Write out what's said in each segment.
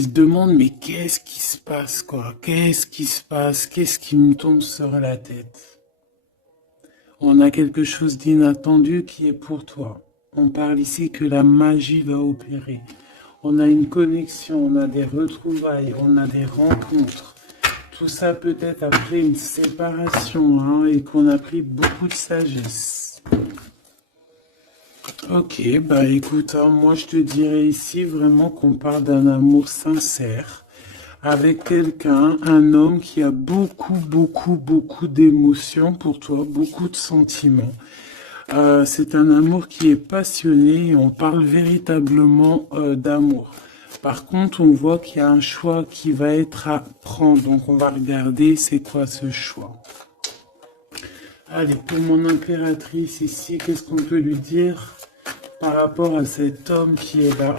Il se demande, mais qu'est-ce qui se passe, quoi? Qu'est-ce qui se passe? Qu'est-ce qui me tombe sur la tête? On a quelque chose d'inattendu qui est pour toi. On parle ici que la magie va opérer. On a une connexion, on a des retrouvailles, on a des rencontres. Tout ça peut-être après une séparation, hein, et qu'on a pris beaucoup de sagesse. Ok, bah écoute, hein, moi je te dirais ici vraiment qu'on parle d'un amour sincère avec quelqu'un, un homme qui a beaucoup d'émotions pour toi, beaucoup de sentiments. C'est un amour qui est passionné et on parle véritablement d'amour. Par contre, on voit qu'il y a un choix qui va être à prendre. Donc, on va regarder c'est quoi ce choix. Allez, pour mon impératrice ici, qu'est-ce qu'on peut lui dire par rapport à cet homme qui est là?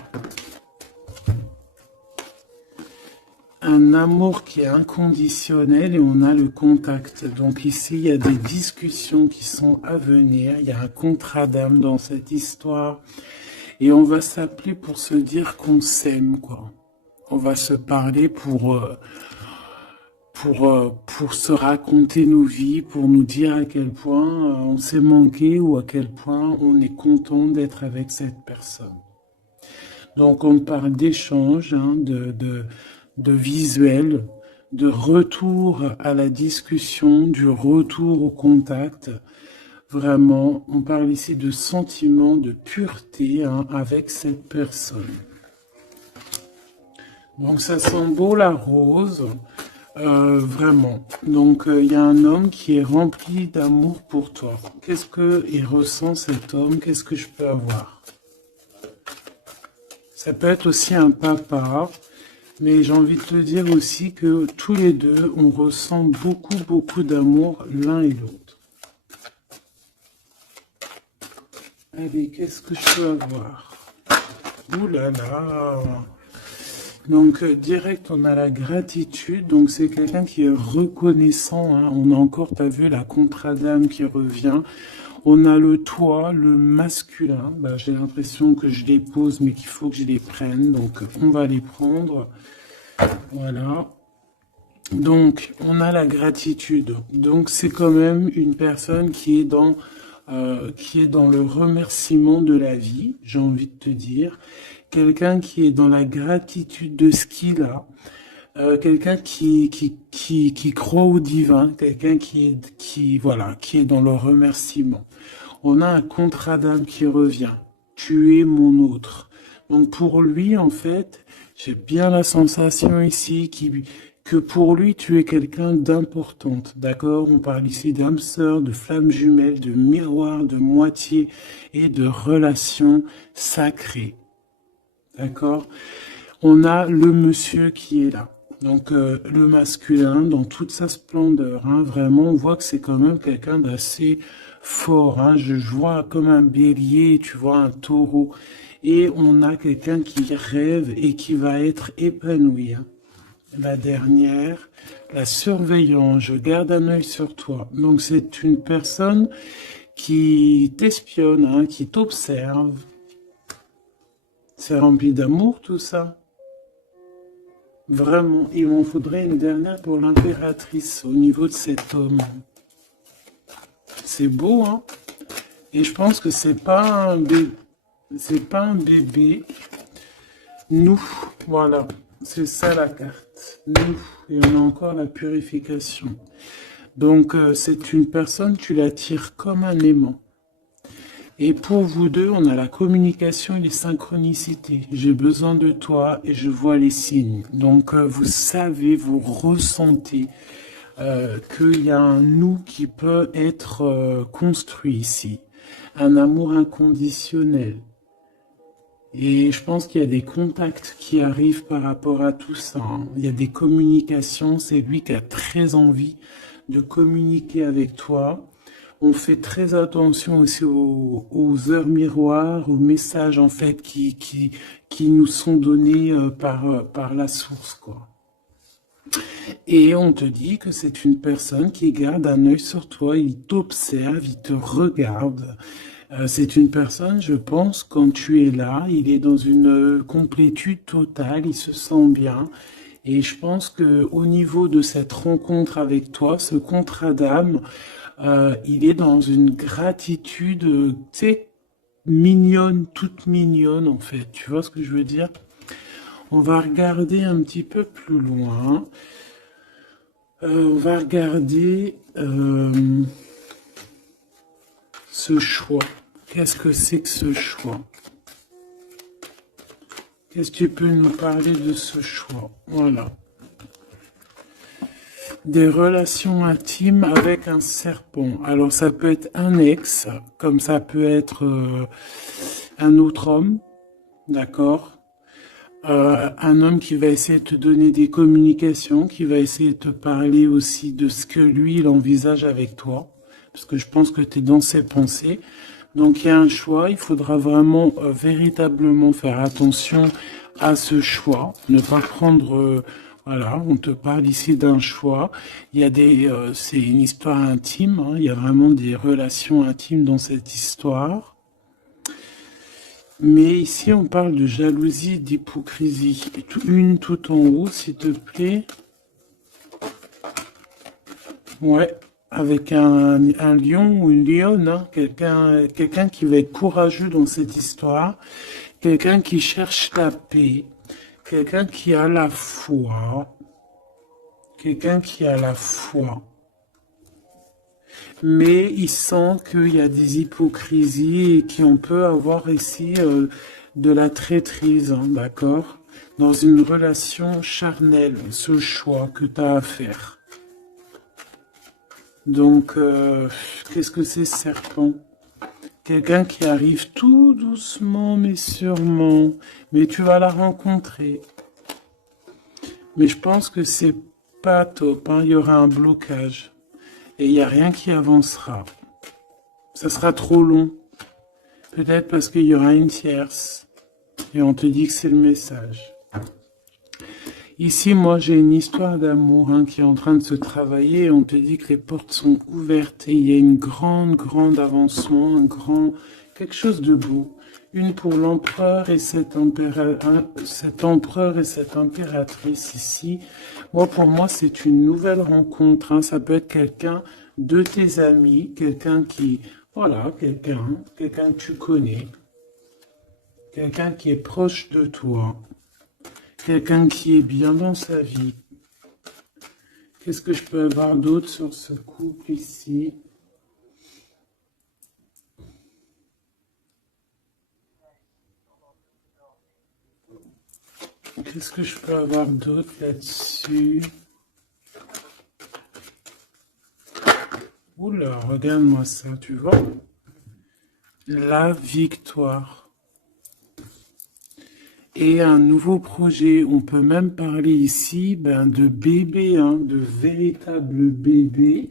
Un amour qui est inconditionnel et on a le contact. Donc ici, il y a des discussions qui sont à venir. Il y a un contrat d'âme dans cette histoire. Et on va s'appeler pour se dire qu'on s'aime, quoi. On va se parler pour se raconter nos vies, pour nous dire à quel point on s'est manqué ou à quel point on est content d'être avec cette personne. Donc on parle d'échange, hein, de visuel, de retour à la discussion, du retour au contact. Vraiment, on parle ici de sentiment de pureté, hein, avec cette personne. Donc ça sent beau la rose, vraiment. Donc il y a un homme qui est rempli d'amour pour toi. Qu'est-ce qu'il ressent cet homme? Qu'est-ce que je peux avoir? Ça peut être aussi un papa. Mais j'ai envie de te dire aussi que tous les deux, on ressent beaucoup d'amour l'un et l'autre. Allez, qu'est-ce que je peux avoir? Ouh là là! Donc, direct, on a la gratitude. Donc, c'est quelqu'un qui est reconnaissant, hein. On a encore, t'as vu, la contrat d'âme qui revient. On a le toi, le masculin. Bah, j'ai l'impression que je les pose, mais qu'il faut que je les prenne. Donc, on va les prendre. Voilà. Donc, on a la gratitude. Donc, c'est quand même une personne qui est dans le remerciement de la vie, j'ai envie de te dire. Quelqu'un qui est dans la gratitude de ce qu'il a. Quelqu'un qui croit au divin. Quelqu'un qui est dans le remerciement. On a un contrat d'âme qui revient. Tu es mon autre. Donc, pour lui, en fait, j'ai bien la sensation ici que pour lui, tu es quelqu'un d'importante, d'accord? On parle ici d'âme sœur, de flamme jumelle, de miroir, de moitié et de relation sacrée, d'accord? On a le monsieur qui est là. Donc, le masculin, dans toute sa splendeur, hein, vraiment, on voit que c'est quand même quelqu'un d'assez fort, hein. Je vois comme un bélier, tu vois, un taureau. Et on a quelqu'un qui rêve et qui va être épanoui, hein. La dernière, la surveillance, je garde un œil sur toi. Donc, c'est une personne qui t'espionne, hein, qui t'observe. C'est rempli d'amour, tout ça. Vraiment, il m'en faudrait une dernière pour l'impératrice au niveau de cet homme. C'est beau, hein? Et je pense que c'est pas un bébé. Nous, voilà. C'est ça la carte. Nous, et on a encore la purification. Donc, c'est une personne, tu l'attires comme un aimant. Et pour vous deux, on a la communication et les synchronicités. J'ai besoin de toi et je vois les signes. Donc, vous savez, vous ressentez qu'il y a un nous qui peut être construit ici. Un amour inconditionnel. Et je pense qu'il y a des contacts qui arrivent par rapport à tout ça, hein. Il y a des communications, c'est lui qui a très envie de communiquer avec toi. On fait très attention aussi aux heures miroirs, aux messages en fait qui nous sont donnés par la source, quoi. Et on te dit que c'est une personne qui garde un œil sur toi, il t'observe, il te regarde. C'est une personne, je pense, quand tu es là, il est dans une complétude totale, il se sent bien. Et je pense que au niveau de cette rencontre avec toi, ce contrat d'âme, il est dans une gratitude, tu sais, mignonne, toute mignonne en fait. Tu vois ce que je veux dire? On va regarder un petit peu plus loin. On va regarder ce choix. Qu'est-ce que c'est que ce choix? Qu'est-ce que tu peux nous parler de ce choix? Voilà. Des relations intimes avec un serpent. Alors ça peut être un ex, comme ça peut être un autre homme, d'accord? Un homme qui va essayer de te donner des communications, qui va essayer de te parler aussi de ce que lui, il envisage avec toi, parce que je pense que tu es dans ses pensées. Donc il y a un choix, il faudra vraiment véritablement faire attention à ce choix, ne pas prendre... voilà, on te parle ici d'un choix. Il y a c'est une histoire intime, hein, il y a vraiment des relations intimes dans cette histoire. Mais ici, on parle de jalousie, d'hypocrisie. Une tout en haut, s'il te plaît. Ouais, avec un lion ou une lionne, hein. Quelqu'un qui va être courageux dans cette histoire. Quelqu'un qui cherche la paix. Quelqu'un qui a la foi. Quelqu'un qui a la foi. Mais il sent qu'il y a des hypocrisies et qu'on peut avoir ici de la traîtrise, hein, d'accord? Dans une relation charnelle, ce choix que tu as à faire. Donc, qu'est-ce que c'est, serpent? Quelqu'un qui arrive tout doucement mais sûrement, mais tu vas la rencontrer. Mais je pense que c'est pas top, hein. Il y aura un blocage. Et il n'y a rien qui avancera. Ça sera trop long. Peut-être parce qu'il y aura une tierce. Et on te dit que c'est le message. Ici, moi, j'ai une histoire d'amour hein, qui est en train de se travailler. Et on te dit que les portes sont ouvertes. Et il y a une grande avancement. Quelque chose de beau. Une pour l'empereur et cet empereur et cette impératrice ici. Moi, pour moi, c'est une nouvelle rencontre. Hein. Ça peut être quelqu'un de tes amis, quelqu'un qui, voilà, quelqu'un que tu connais, quelqu'un qui est proche de toi, quelqu'un qui est bien dans sa vie. Qu'est-ce que je peux avoir d'autre sur ce couple ici? Qu'est-ce que je peux avoir d'autre là-dessus? Oula, regarde-moi ça, tu vois? La victoire. Et un nouveau projet, on peut même parler ici de bébés, hein, de véritables bébés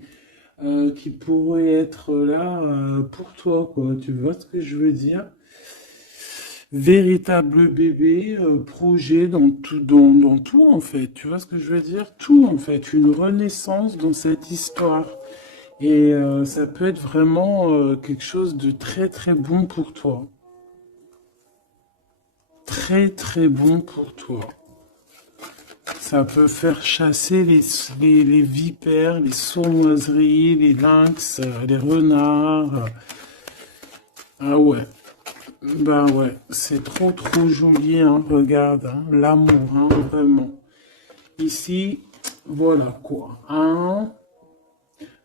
qui pourraient être là pour toi, quoi. Tu vois ce que je veux dire? Véritable bébé, projet dans tout en fait. Tu vois ce que je veux dire? Tout en fait, une renaissance dans cette histoire. Et ça peut être vraiment quelque chose de très très bon pour toi. Très bon pour toi. Ça peut faire chasser les vipères, les sournoiseries, les lynx, les renards. Ah ouais. Bah ouais, c'est trop joli, hein, regarde, hein, l'amour, hein, vraiment. Ici, voilà quoi, hein.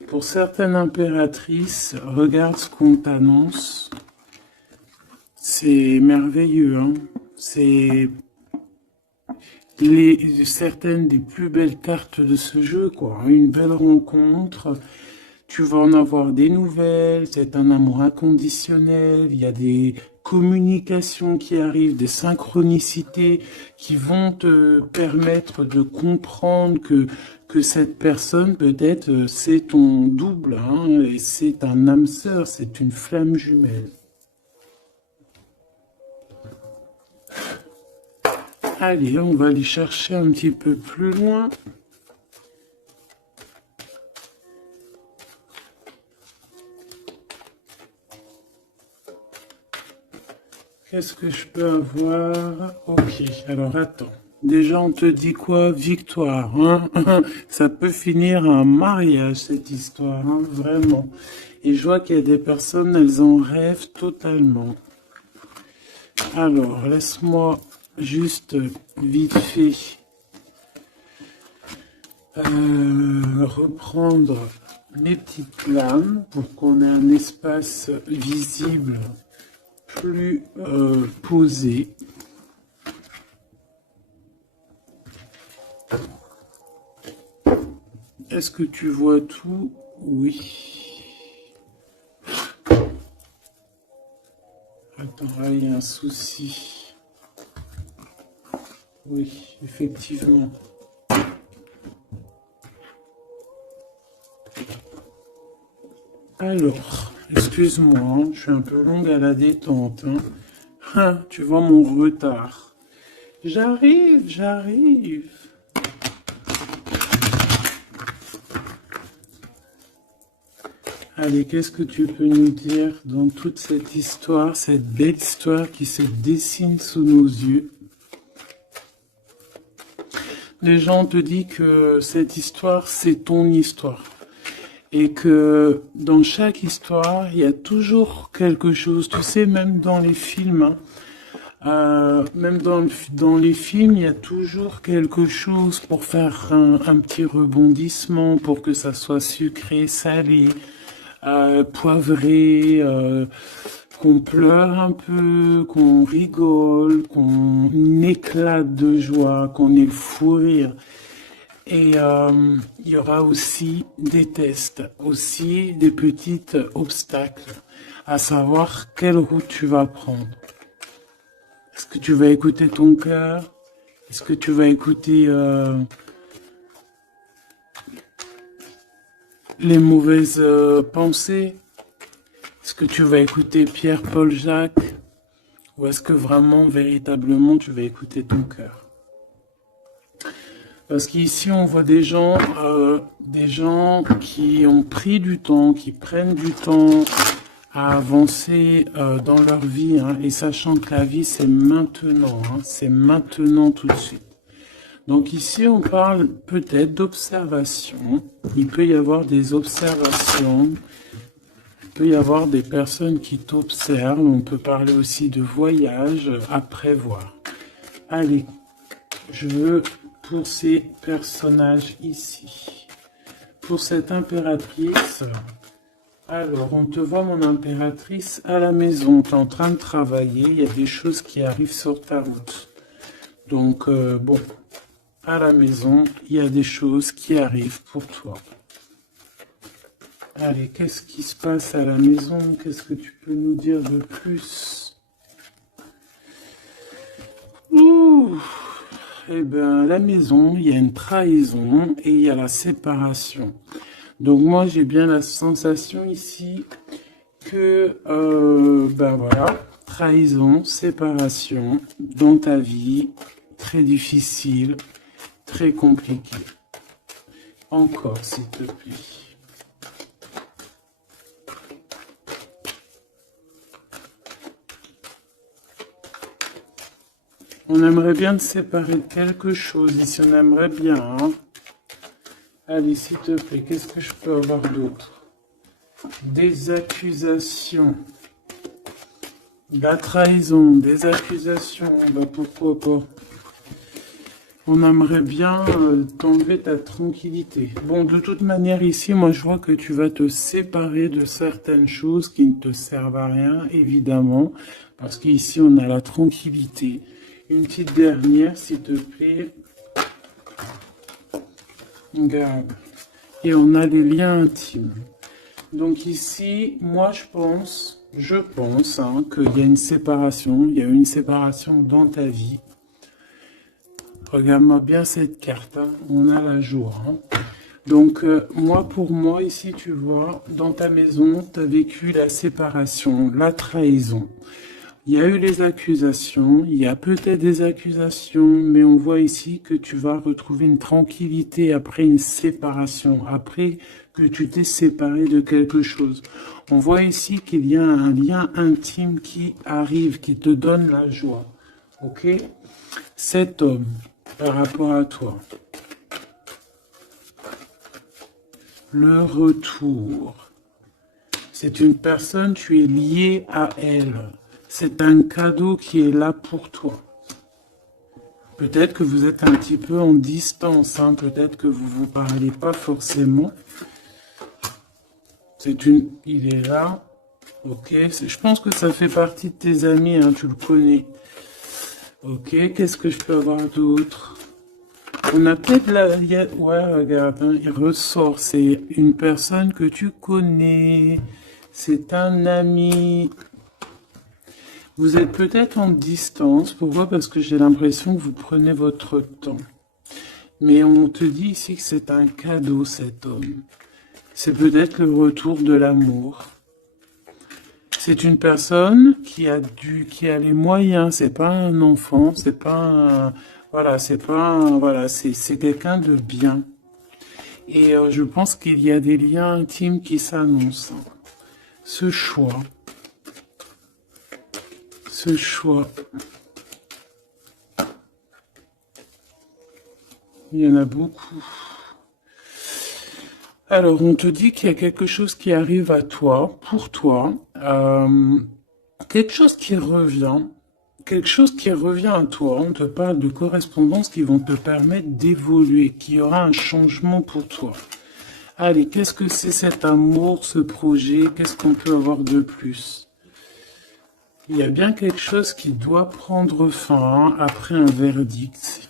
Pour certaines impératrices, regarde ce qu'on t'annonce. C'est merveilleux, hein. C'est certaines des plus belles cartes de ce jeu, quoi. Une belle rencontre. Tu vas en avoir des nouvelles, c'est un amour inconditionnel, il y a des communications qui arrivent, des synchronicités qui vont te permettre de comprendre que cette personne, peut-être, c'est ton double, hein, et c'est un âme sœur, c'est une flamme jumelle. Allez, on va aller chercher un petit peu plus loin. Qu'est-ce que je peux avoir? Ok, alors attends. Déjà, on te dit quoi? Victoire, hein? Ça peut finir un mariage, cette histoire, hein? Vraiment. Et je vois qu'il y a des personnes, elles en rêvent totalement. Alors, laisse-moi juste vite fait reprendre mes petites lames pour qu'on ait un espace visible plus posé. Est-ce que tu vois tout? Oui. Attends, là, il y a un souci. Oui, effectivement. Alors, excuse-moi, hein, je suis un peu longue à la détente. Hein. Ah, tu vois mon retard. J'arrive, j'arrive. Allez, qu'est-ce que tu peux nous dire dans toute cette histoire, cette belle histoire qui se dessine sous nos yeux? Les gens te disent que cette histoire, c'est ton histoire. Et que dans chaque histoire, il y a toujours quelque chose. Tu sais, même dans les films, même dans les films, il y a toujours quelque chose pour faire un petit rebondissement, pour que ça soit sucré, salé, poivré, qu'on pleure un peu, qu'on rigole, qu'on éclate de joie, qu'on ait le fou rire. Et il y aura aussi des tests, aussi des petits obstacles, à savoir quelle route tu vas prendre. Est-ce que tu vas écouter ton cœur? Est-ce que tu vas écouter les mauvaises pensées? Est-ce que tu vas écouter Pierre, Paul, Jacques? Ou est-ce que vraiment, véritablement, tu vas écouter ton cœur? Parce qu'ici, on voit des gens qui ont pris du temps, qui prennent du temps à avancer dans leur vie, hein, et sachant que la vie, c'est maintenant, hein, c'est maintenant tout de suite. Donc ici, on parle peut-être d'observation. Il peut y avoir des observations. Il peut y avoir des personnes qui t'observent. On peut parler aussi de voyage à prévoir. Allez, je veux... Pour ces personnages ici, pour cette impératrice, alors on te voit mon impératrice à la maison, tu es en train de travailler, il y a des choses qui arrivent sur ta route. Donc bon, à la maison, il y a des choses qui arrivent pour toi. Allez, qu'est-ce qui se passe à la maison? Qu'est-ce que tu peux nous dire de plus? Ouh! Eh bien, à la maison, il y a une trahison et il y a la séparation. Donc moi, j'ai bien la sensation ici que, ben voilà, trahison, séparation dans ta vie, très difficile, très compliqué. Encore, s'il te plaît. On aimerait bien te séparer de quelque chose, ici on aimerait bien. Hein. Allez, s'il te plaît, qu'est-ce que je peux avoir d'autre? Des accusations. La trahison, des accusations, bah pourquoi pas. On aimerait bien t'enlever ta tranquillité. Bon, de toute manière, ici, moi je vois que tu vas te séparer de certaines choses qui ne te servent à rien, évidemment. Parce qu'ici, on a la tranquillité. Une petite dernière, s'il te plaît. Regarde. Et on a les liens intimes. Donc ici, moi je pense hein, qu'il y a une séparation. Il y a une séparation dans ta vie. Regarde-moi bien cette carte. Hein. On a la joie. Hein. Donc moi, pour moi, ici, tu vois, dans ta maison, tu as vécu la séparation, la trahison. Il y a eu les accusations, il y a peut-être des accusations, mais on voit ici que tu vas retrouver une tranquillité après une séparation, après que tu t'es séparé de quelque chose. On voit ici qu'il y a un lien intime qui arrive, qui te donne la joie. Ok? Cet homme, par rapport à toi, le retour. C'est une personne, tu es lié à elle. C'est un cadeau qui est là pour toi. Peut-être que vous êtes un petit peu en distance, hein, peut-être que vous ne vous parlez pas forcément. Il est là, ok. Je pense que ça fait partie de tes amis, hein, tu le connais. Ok, qu'est-ce que je peux avoir d'autre? On a peut-être ouais, regarde, hein, il ressort. C'est une personne que tu connais. C'est un ami. Vous êtes peut-être en distance. Pourquoi? Parce que j'ai l'impression que vous prenez votre temps. Mais on te dit ici que c'est un cadeau, cet homme. C'est peut-être le retour de l'amour. C'est une personne qui a les moyens. C'est pas un enfant. C'est pas un, voilà, c'est quelqu'un de bien. Et je pense qu'il y a des liens intimes qui s'annoncent. Ce choix. Il y en a beaucoup. Alors, on te dit qu'il y a quelque chose qui arrive à toi, pour toi, quelque chose qui revient à toi. On te parle de correspondances qui vont te permettre d'évoluer, qu'il y aura un changement pour toi. Allez, qu'est-ce que c'est cet amour, ce projet? Qu'est-ce qu'on peut avoir de plus? Il y a bien quelque chose qui doit prendre fin, hein, après un verdict.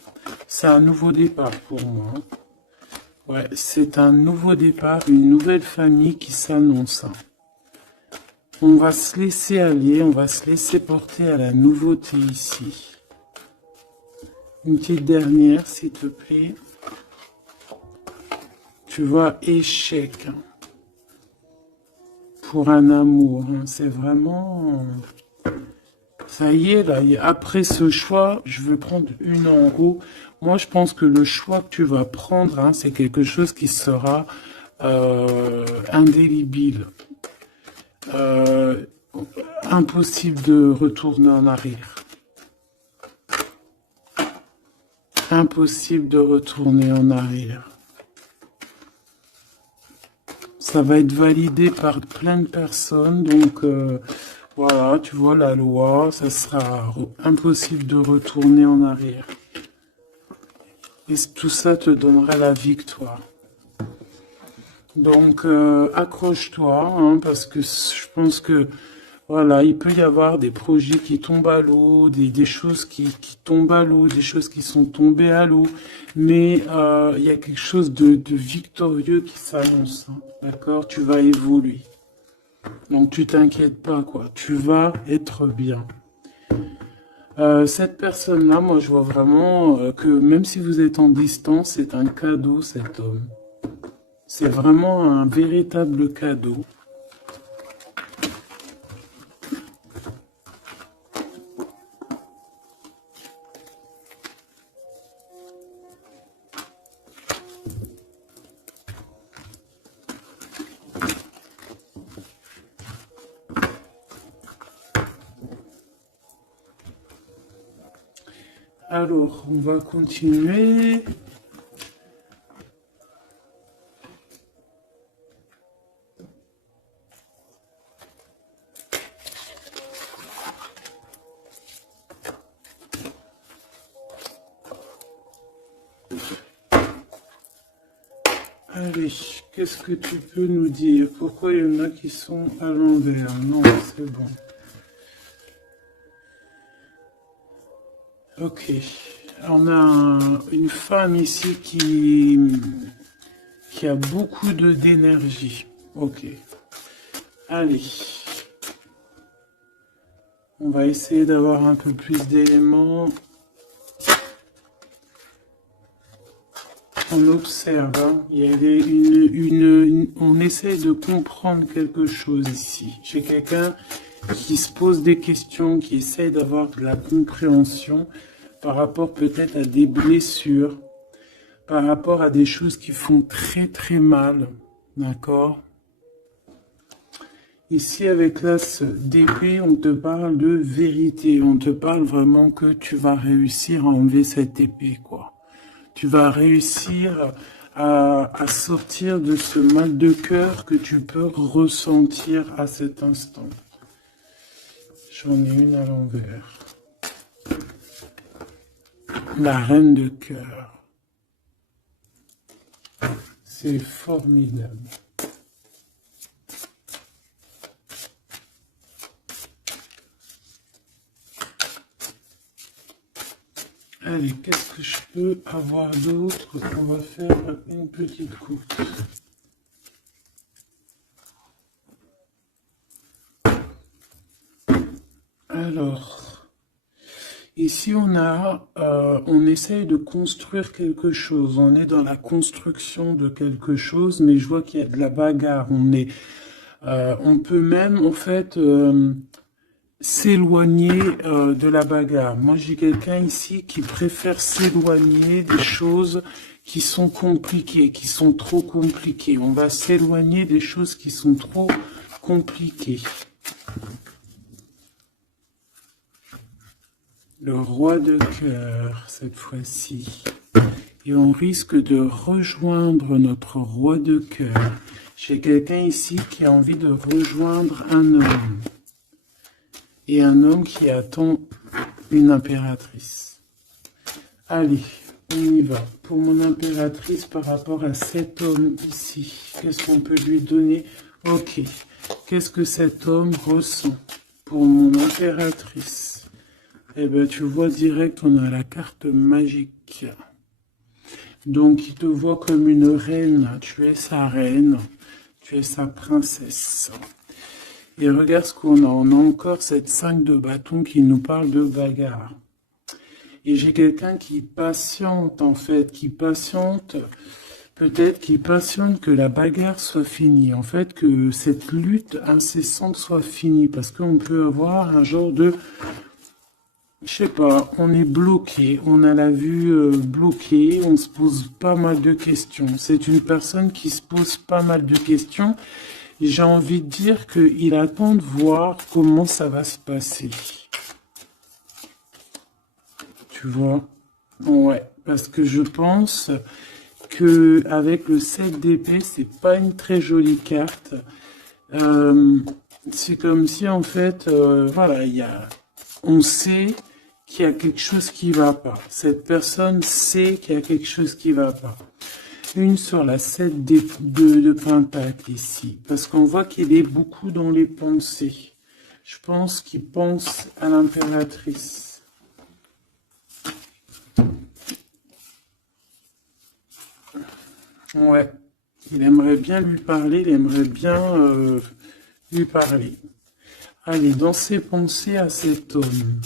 C'est un nouveau départ pour moi. Ouais, c'est un nouveau départ, une nouvelle famille qui s'annonce. On va se laisser aller, on va se laisser porter à la nouveauté ici. Une petite dernière, s'il te plaît. Tu vois, échec. Pour un amour, hein, c'est vraiment... Ça y est, là, après ce choix, je veux prendre une en haut. Moi, je pense que le choix que tu vas prendre, hein, c'est quelque chose qui sera indélébile. Impossible de retourner en arrière. Impossible de retourner en arrière. Ça va être validé par plein de personnes, donc... voilà, tu vois la loi, ça sera impossible de retourner en arrière. Et tout ça te donnera la victoire. Donc, accroche-toi, hein, parce que je pense que, voilà, il peut y avoir des projets qui tombent à l'eau, des choses qui tombent à l'eau, des choses qui sont tombées à l'eau, mais il y a quelque chose de victorieux qui s'annonce, hein, d'accord? Tu vas évoluer. Donc tu t'inquiètes pas, quoi. Tu vas être bien. Cette personne-là, moi je vois vraiment que même si vous êtes en distance, c'est un cadeau, cet homme. C'est vraiment un véritable cadeau. Alors, on va continuer. Allez, qu'est-ce que tu peux nous dire? Pourquoi il y en a qui sont à l'envers? Non, c'est bon. Ok, on a une femme ici qui a beaucoup d'énergie. Ok, allez. On va essayer d'avoir un peu plus d'éléments. On observe, hein. Il y a on essaie de comprendre quelque chose ici. J'ai quelqu'un qui se pose des questions, qui essaie d'avoir de la compréhension par rapport peut-être à des blessures, par rapport à des choses qui font très très mal. D'accord? Ici, avec l'as d'épée, on te parle de vérité. On te parle vraiment que tu vas réussir à enlever cette épée, quoi. Tu vas réussir à sortir de ce mal de cœur que tu peux ressentir à cet instant. J'en ai une à l'envers. La reine de cœur. C'est formidable. Allez, qu'est-ce que je peux avoir d'autre? On va faire une petite coupe. Alors, ici on essaye de construire quelque chose. On est dans la construction de quelque chose, mais je vois qu'il y a de la bagarre. On peut même en fait s'éloigner de la bagarre. Moi, j'ai quelqu'un ici qui préfère s'éloigner des choses qui sont compliquées, qui sont trop compliquées. On va s'éloigner des choses qui sont trop compliquées. Le roi de cœur, cette fois-ci. Et on risque de rejoindre notre roi de cœur. J'ai quelqu'un ici qui a envie de rejoindre un homme. Et un homme qui attend une impératrice. Allez, on y va. Pour mon impératrice, par rapport à cet homme ici, qu'est-ce qu'on peut lui donner? Ok. Qu'est-ce que cet homme ressent pour mon impératrice? Eh bien, tu vois direct, on a la carte magique. Donc, il te voit comme une reine. Tu es sa reine. Tu es sa princesse. Et regarde ce qu'on a. On a encore cette 5 de bâton qui nous parle de bagarre. Et j'ai quelqu'un qui patiente, en fait, qui patiente, peut-être qui patiente que la bagarre soit finie. En fait, que cette lutte incessante soit finie. Parce qu'on peut avoir un genre de... Je sais pas, on est bloqué, on a la vue bloquée, on se pose pas mal de questions. C'est une personne qui se pose pas mal de questions. J'ai envie de dire qu'il attend de voir comment ça va se passer. Tu vois? Ouais, parce que je pense que avec le 7 d'épée, c'est pas une très jolie carte. C'est comme si en fait, voilà, on sait qu'il y a quelque chose qui va pas. Cette personne sait qu'il y a quelque chose qui va pas. Une sur la 7 de Pentacle ici, parce qu'on voit qu'il est beaucoup dans les pensées. Je pense qu'il pense à l'impératrice. Ouais, il aimerait bien lui parler, il aimerait bien lui parler. Allez, dans ses pensées à cet homme,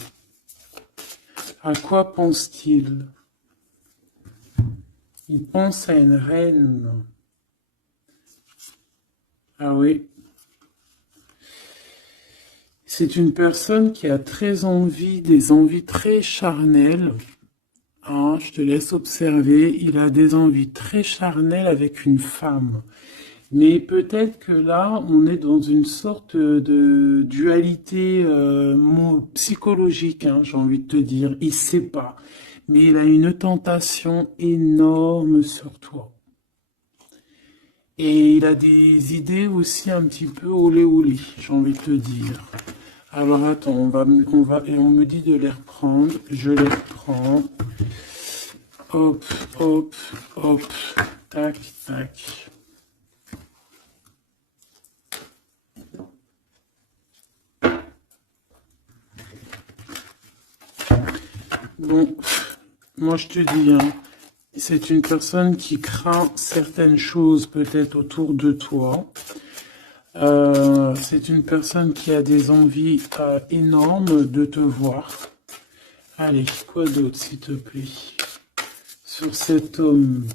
à quoi pense-t-il? Il pense à une reine. Ah oui. C'est une personne qui a très envie, des envies très charnelles. Hein, je te laisse observer. Il a des envies très charnelles avec une femme. Mais peut-être que là, on est dans une sorte de dualité psychologique, hein, j'ai envie de te dire. Il sait pas. Mais il a une tentation énorme sur toi. Et il a des idées aussi un petit peu olé olé, j'ai envie de te dire. Alors attends, et on me dit de les reprendre. Je les reprends. Hop, hop, hop. Tac, tac. Bon, moi je te dis, hein, c'est une personne qui craint certaines choses peut-être autour de toi. C'est une personne qui a des envies énormes de te voir. Allez, quoi d'autre s'il te plaît? Sur cet homme.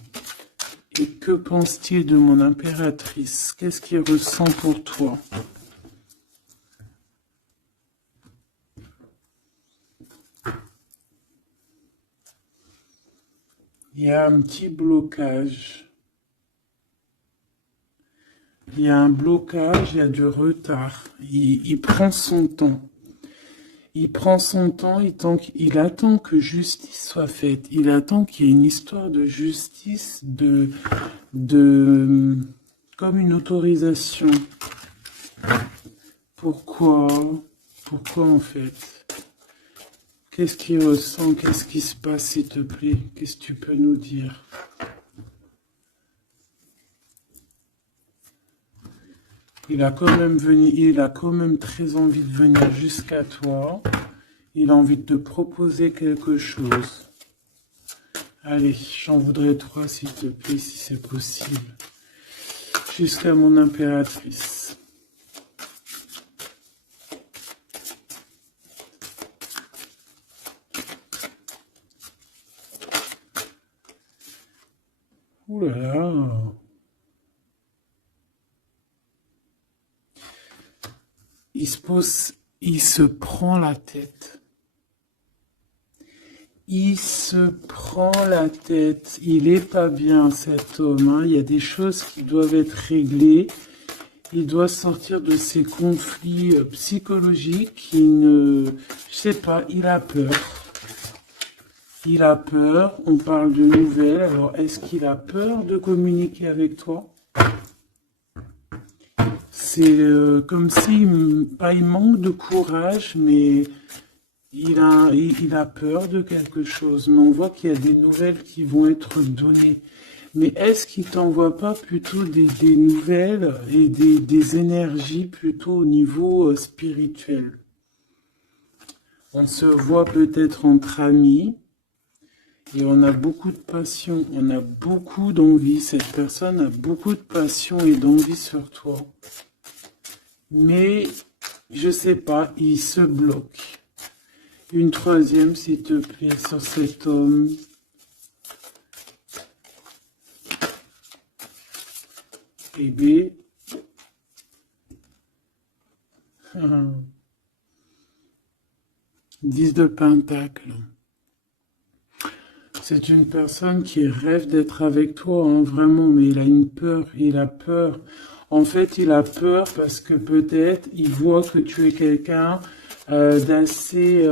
Et que pense-t-il de mon impératrice? Qu'est-ce qu'il ressent pour toi? Il y a un petit blocage. Il y a un blocage, il y a du retard. Il prend son temps. Il prend son temps, il attend que justice soit faite. Il attend qu'il y ait une histoire de justice, comme une autorisation. Pourquoi? Pourquoi en fait? Qu'est-ce qu'il ressent? Qu'est-ce qui se passe, s'il te plaît? Qu'est-ce que tu peux nous dire? Il a quand même très envie de venir jusqu'à toi. Il a envie de te proposer quelque chose. Allez, j'en voudrais 3, s'il te plaît, si c'est possible. Jusqu'à mon impératrice. Ouh là là. Il se prend la tête. Il se prend la tête. Il est pas bien, cet homme, hein. Il y a des choses qui doivent être réglées. Il doit sortir de ces conflits psychologiques. Je sais pas, il a peur. Il a peur. On parle de nouvelles. Alors, est-ce qu'il a peur de communiquer avec toi? C'est comme si, pas il manque de courage, mais il a peur de quelque chose. Mais on voit qu'il y a des nouvelles qui vont être données. Mais est-ce qu'il t'envoie pas plutôt des nouvelles et des énergies plutôt au niveau spirituel? On se voit peut-être entre amis et on a beaucoup de passion, on a beaucoup d'envie. Cette personne a beaucoup de passion et d'envie sur toi. Mais, je sais pas, il se bloque. Une troisième, s'il te plaît, sur cet homme. Bébé. 10 de Pentacle. C'est une personne qui rêve d'être avec toi, hein, vraiment, mais il a une peur, il a peur. En fait, il a peur parce que peut-être il voit que tu es quelqu'un d'assez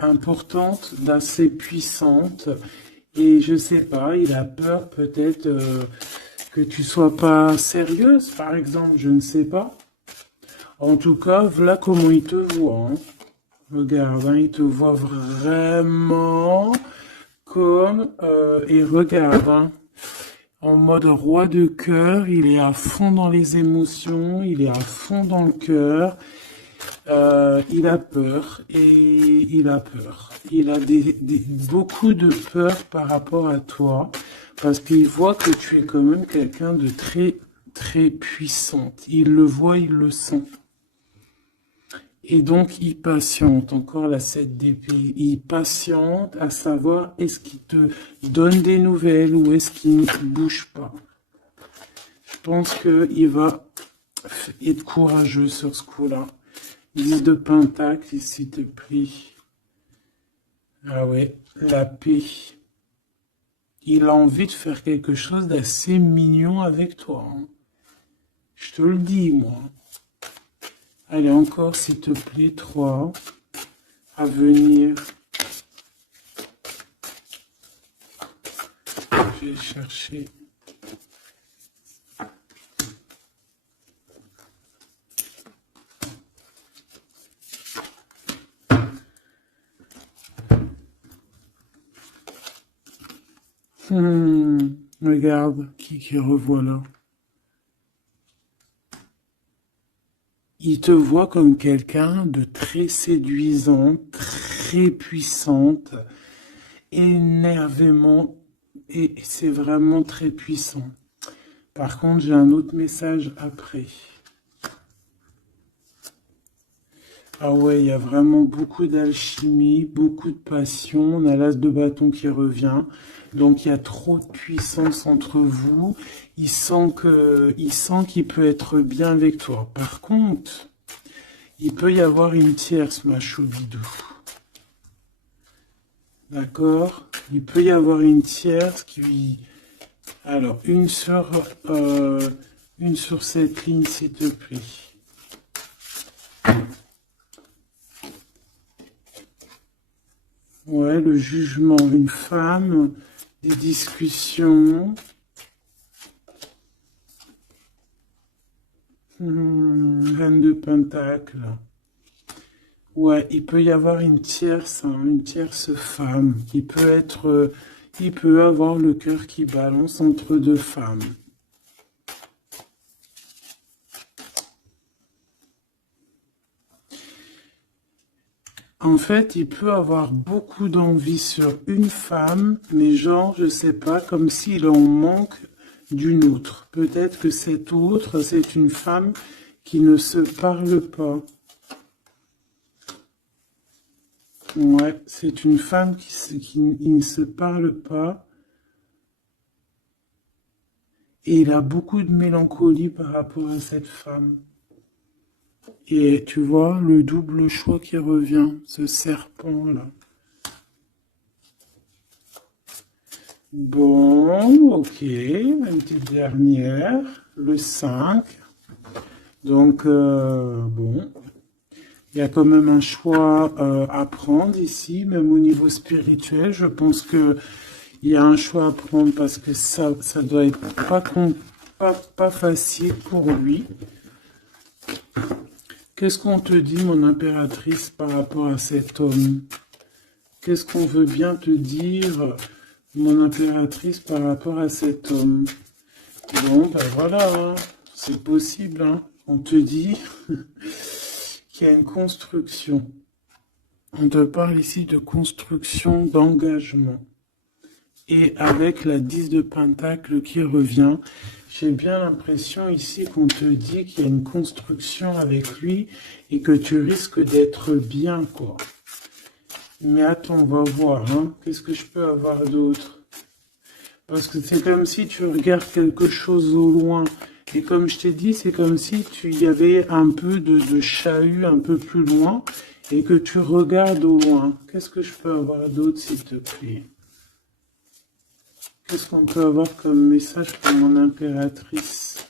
importante, d'assez puissante. Et je sais pas, il a peur peut-être que tu sois pas sérieuse, par exemple, je ne sais pas. En tout cas, voilà comment il te voit. Hein. Regarde, hein, il te voit vraiment comme... et regarde, hein, en mode roi de cœur, il est à fond dans les émotions, il est à fond dans le cœur. Il a peur et il a peur. Il a beaucoup de peur par rapport à toi parce qu'il voit que tu es quand même quelqu'un de très, très puissante. Il le voit, il le sent. Et donc, il patiente. Encore la 7 d'épée. Il patiente à savoir est-ce qu'il te donne des nouvelles ou est-ce qu'il ne bouge pas. Je pense qu'il va être courageux sur ce coup-là. 10 de Pentacle, s'il te plaît. Ah ouais, la paix. Il a envie de faire quelque chose d'assez mignon avec toi. Hein. Je te le dis, moi. Allez, encore, s'il te plaît, 3. À venir. Je vais chercher. Regarde, qui revoit là. Il te voit comme quelqu'un de très séduisant, très puissante, énervément, et c'est vraiment très puissant. Par contre, j'ai un autre message après. Ah ouais, il y a vraiment beaucoup d'alchimie, beaucoup de passion. On a l'as de bâton qui revient. Donc il y a trop de puissance entre vous. Il sent qu'il peut être bien avec toi. Par contre, il peut y avoir une tierce, ma choubidou. D'accord? Il peut y avoir une tierce qui... Alors, une sur Une sur cette ligne, s'il te plaît. Ouais, le jugement, une femme, des discussions. Reine de Pentacle. Ouais, il peut y avoir une tierce femme. Il peut avoir le cœur qui balance entre deux femmes. En fait, il peut avoir beaucoup d'envie sur une femme, mais genre, je sais pas, comme s'il en manque d'une autre. Peut-être que cette autre, c'est une femme qui ne se parle pas. Ouais, c'est une femme qui ne se parle pas. Et il a beaucoup de mélancolie par rapport à cette femme. Et tu vois, le double choix qui revient, ce serpent-là. Bon, ok, une petite dernière, le 5. Donc, bon, il y a quand même un choix à prendre ici, même au niveau spirituel. Je pense que il y a un choix à prendre parce que ça doit être pas facile pour lui. Qu'est-ce qu'on te dit, mon impératrice, par rapport à cet homme? Qu'est-ce qu'on veut bien te dire, mon impératrice, par rapport à cet homme? Bon, ben voilà, hein, c'est possible, hein. On te dit qu'il y a une construction. On te parle ici de construction, d'engagement. Et avec la 10 de Pentacle qui revient, j'ai bien l'impression ici qu'on te dit qu'il y a une construction avec lui et que tu risques d'être bien, quoi. Mais attends, on va voir, hein. Qu'est-ce que je peux avoir d'autre? Parce que c'est comme si tu regardes quelque chose au loin. Et comme je t'ai dit, c'est comme si tu y avait un peu de chahut un peu plus loin et que tu regardes au loin. Qu'est-ce que je peux avoir d'autre, s'il te plaît? Qu'est-ce qu'on peut avoir comme message pour mon impératrice?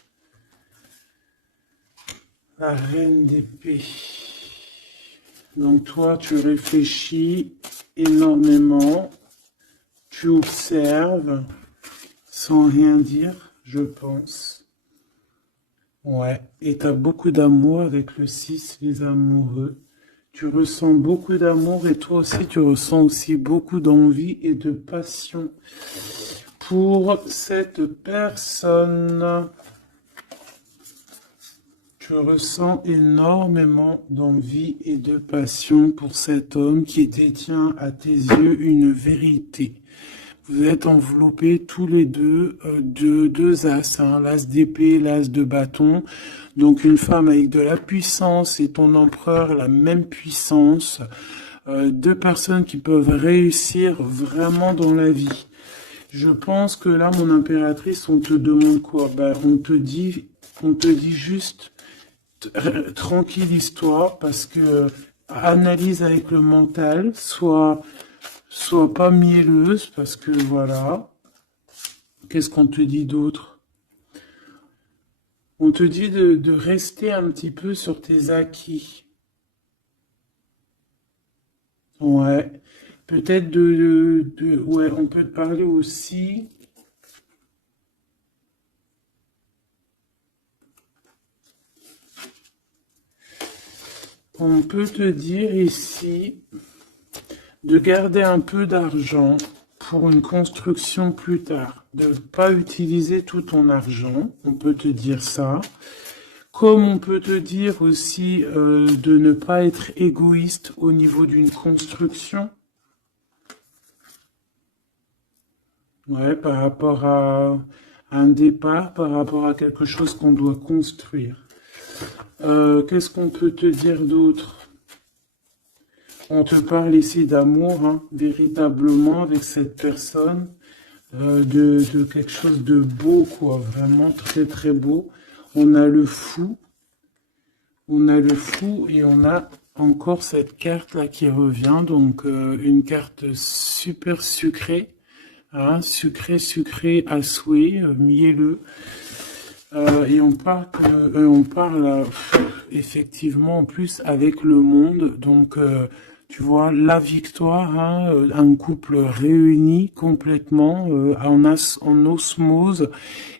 La reine d'épée. Donc toi, tu réfléchis énormément. Tu observes sans rien dire, je pense. Ouais, et tu as beaucoup d'amour avec le 6, les amoureux. Tu ressens beaucoup d'amour et toi aussi, tu ressens aussi beaucoup d'envie et de passion pour cette personne. Tu ressens énormément d'envie et de passion pour cet homme qui détient à tes yeux une vérité. Vous êtes enveloppés tous les deux de deux as, hein, l'as d'épée, l'as de bâton. Donc une femme avec de la puissance et ton empereur la même puissance. Deux personnes qui peuvent réussir vraiment dans la vie. Je pense que là, mon impératrice, on te demande quoi? Ben, on te dit juste tranquille histoire parce que analyse avec le mental, soit pas mielleuse parce que voilà. Qu'est-ce qu'on te dit d'autre? On te dit de rester un petit peu sur tes acquis. Ouais. Peut-être ouais, on peut te parler aussi. On peut te dire ici de garder un peu d'argent pour une construction plus tard. De ne pas utiliser tout ton argent, on peut te dire ça. Comme on peut te dire aussi de ne pas être égoïste au niveau d'une construction. Ouais, par rapport à un départ, par rapport à quelque chose qu'on doit construire. Qu'est-ce qu'on peut te dire d'autre? On te parle ici d'amour, hein, véritablement, avec cette personne, de quelque chose de beau, quoi, vraiment très très beau. On a le fou et on a encore cette carte-là qui revient, donc une carte super sucrée, hein, sucrée à souhait, mielleux. Et on parle effectivement en plus avec le monde. Donc, tu vois, la victoire, hein, un couple réuni complètement en osmose.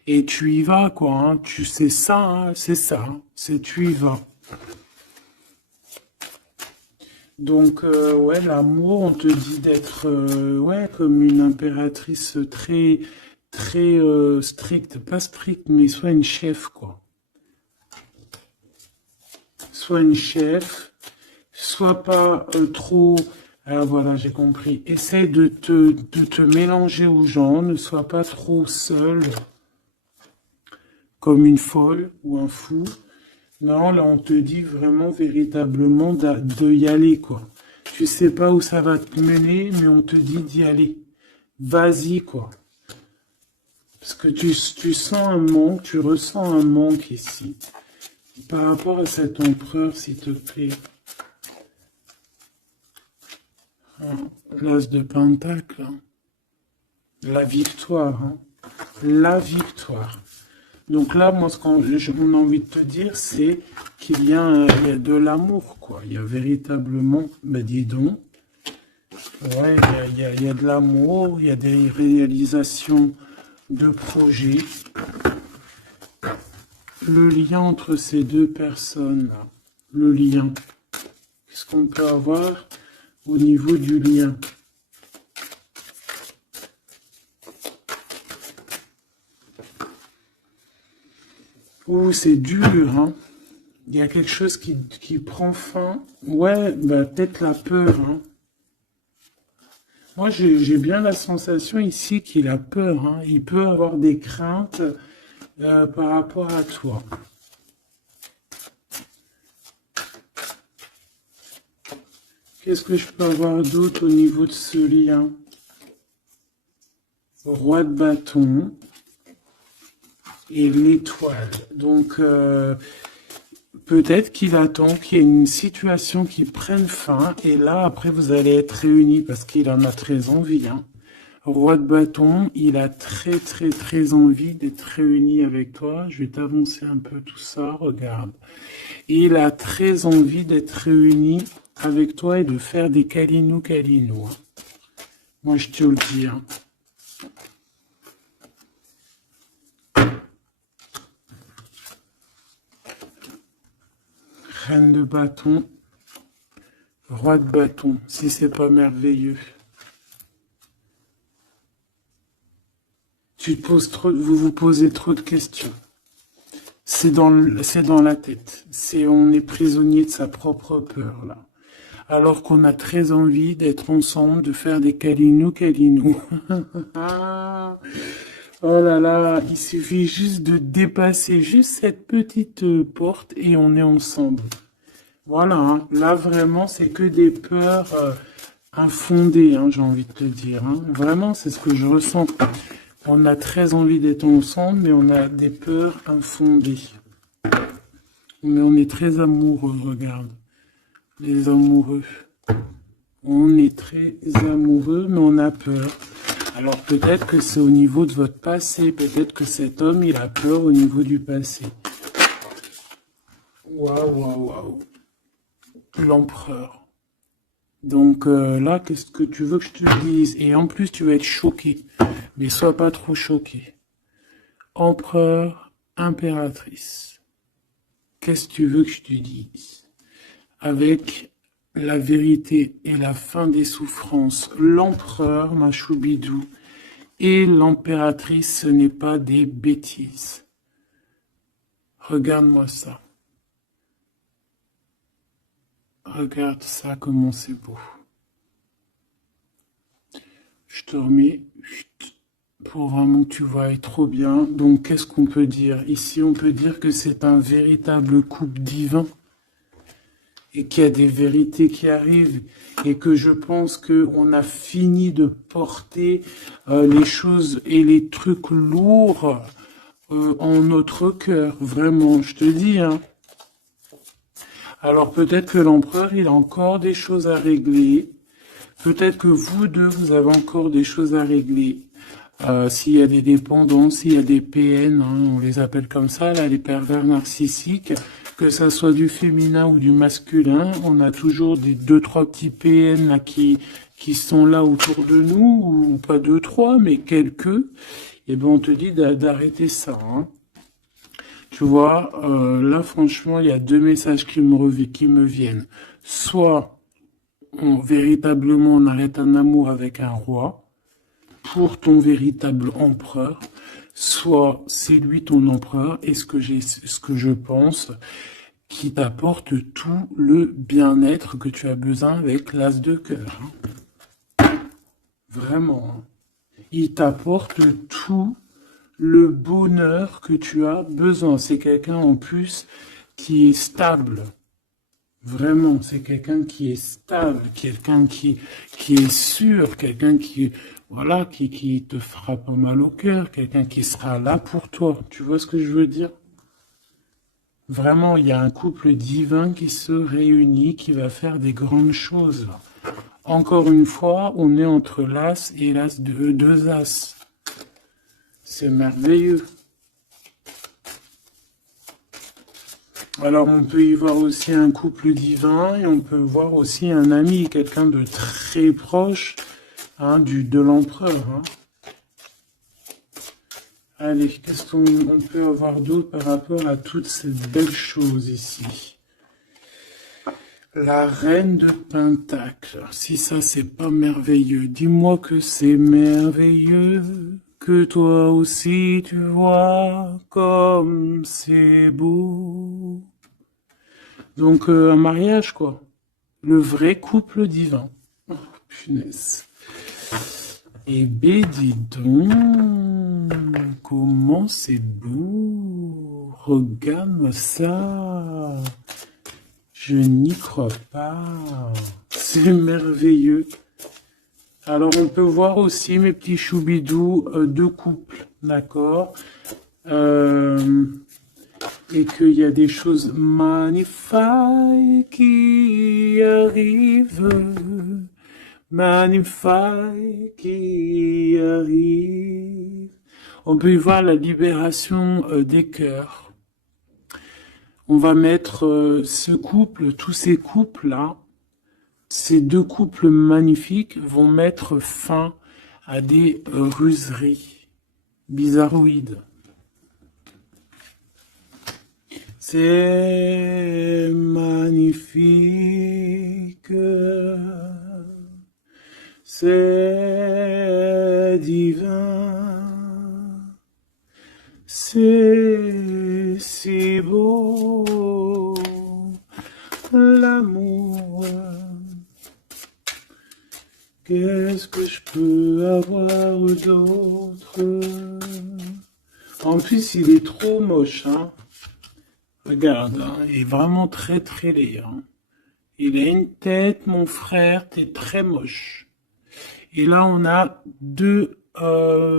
Et tu y vas, quoi. Hein, tu sais ça, hein, c'est ça. Hein, c'est tu y vas. Donc, ouais, l'amour, on te dit d'être, ouais, comme une impératrice très, très stricte. Pas stricte, mais soit une chef, quoi. Soit une chef, soit pas trop... Ah, voilà, j'ai compris. Essaye de te mélanger aux gens, ne sois pas trop seul, comme une folle ou un fou. Non, là, on te dit vraiment, véritablement, de y aller, quoi. Tu sais pas où ça va te mener, mais on te dit d'y aller. Vas-y, quoi. Parce que tu sens un manque, tu ressens un manque ici. Par rapport à cet empereur, s'il te plaît. L'as de Pentacle. Hein. La victoire. Hein. La victoire. Donc là, moi, ce qu'on a envie de te dire, c'est qu'il y a de l'amour, quoi. Il y a véritablement, ben dis donc, ouais, il y a de l'amour, il y a des réalisations de projets. Le lien entre ces deux personnes, là, le lien, qu'est-ce qu'on peut avoir au niveau du lien? Oh, c'est dur, hein. Il y a quelque chose qui prend fin. Ouais, bah, peut-être la peur, hein. Moi, j'ai bien la sensation ici qu'il a peur, hein. Il peut avoir des craintes par rapport à toi. Qu'est-ce que je peux avoir d'autre au niveau de ce lien? Roi de bâton et l'étoile. Donc, peut-être qu'il attend qu'il y ait une situation qui prenne fin. Et là, après, vous allez être réunis parce qu'il en a très envie. Hein. Roi de bâton, il a très, très, très envie d'être réuni avec toi. Je vais t'avancer un peu tout ça. Regarde. Il a très envie d'être réuni avec toi et de faire des câlinou. Hein. Moi, je te le dis. Hein. Reine de bâton, roi de bâton, si c'est pas merveilleux. Vous vous posez trop de questions. C'est dans la tête. On est prisonnier de sa propre peur, là. Alors qu'on a très envie d'être ensemble, de faire des câlinou. Oh là là, il suffit juste de dépasser juste cette petite porte et on est ensemble. Voilà, hein. Là vraiment c'est que des peurs infondées, hein, j'ai envie de te dire. Hein. Vraiment c'est ce que je ressens. On a très envie d'être ensemble, mais on a des peurs infondées. Mais on est très amoureux, regarde. Les amoureux. On est très amoureux, mais on a peur. Alors peut-être que c'est au niveau de votre passé, peut-être que cet homme, il a peur au niveau du passé. Waouh. L'empereur. Donc là, qu'est-ce que tu veux que je te dise? Et en plus, tu vas être choqué. Mais sois pas trop choqué. Empereur, impératrice. Qu'est-ce que tu veux que je te dise? Avec la vérité et la fin des souffrances, l'empereur, ma choubidou, et l'impératrice, ce n'est pas des bêtises. Regarde-moi ça. Regarde ça, comment c'est beau. Je te remets pour vraiment que tu vois trop bien. Donc, qu'est-ce qu'on peut dire? Ici, on peut dire que c'est un véritable couple divin. Et qu'il y a des vérités qui arrivent et que je pense qu'on a fini de porter les choses et les trucs lourds en notre cœur, vraiment, je te dis. Hein. Alors peut-être que l'empereur, il a encore des choses à régler. Peut-être que vous deux, vous avez encore des choses à régler. S'il y a des dépendances, s'il y a des PN, hein, on les appelle comme ça, là, les pervers narcissiques, que ça soit du féminin ou du masculin, on a toujours des 2-3 petits PN là, qui sont là autour de nous, ou pas 2-3, mais quelques, et ben on te dit d'arrêter ça. Hein. Tu vois, là franchement, il y a 2 messages qui me viennent. Soit véritablement on arrête un amour avec un roi, pour ton véritable empereur, soit c'est lui ton empereur, et ce que je pense, qui t'apporte tout le bien-être que tu as besoin avec l'as de cœur. Vraiment. Il t'apporte tout le bonheur que tu as besoin. C'est quelqu'un en plus qui est stable. Vraiment, c'est quelqu'un qui est stable, quelqu'un qui est sûr, quelqu'un qui, voilà, qui te fera pas mal au cœur, quelqu'un qui sera là pour toi. Tu vois ce que je veux dire? Vraiment, il y a un couple divin qui se réunit, qui va faire des grandes choses. Encore une fois, on est entre l'as et l'as de 2 as. C'est merveilleux. Alors, on peut y voir aussi un couple divin et on peut voir aussi un ami, quelqu'un de très proche hein, de l'empereur. Hein. Allez, qu'est-ce qu'on peut avoir d'autre par rapport à toutes ces belles choses ici? La reine de Pentacle. Si ça, c'est pas merveilleux, dis-moi que c'est merveilleux. Que toi aussi tu vois comme c'est beau. Donc un mariage quoi. Le vrai couple divin. Oh, punaise. Eh ben dis donc, comment c'est beau. Regarde-moi ça. Je n'y crois pas. C'est merveilleux. Alors, on peut voir aussi, mes petits choubidous, 2 couples, d'accord et qu'il y a des choses magnifiques qui arrivent, magnifiques qui arrivent. On peut y voir la libération des cœurs. On va mettre ce couple, tous ces couples-là, ces 2 couples magnifiques vont mettre fin à des ruseries bizarroïdes. C'est magnifique, c'est divin, c'est si beau, l'amour. Qu'est-ce que je peux avoir d'autre? En plus, il est trop moche, hein. Regarde, hein, il est vraiment très très laid. Hein. Il a une tête, mon frère, t'es très moche. Et là, on a 2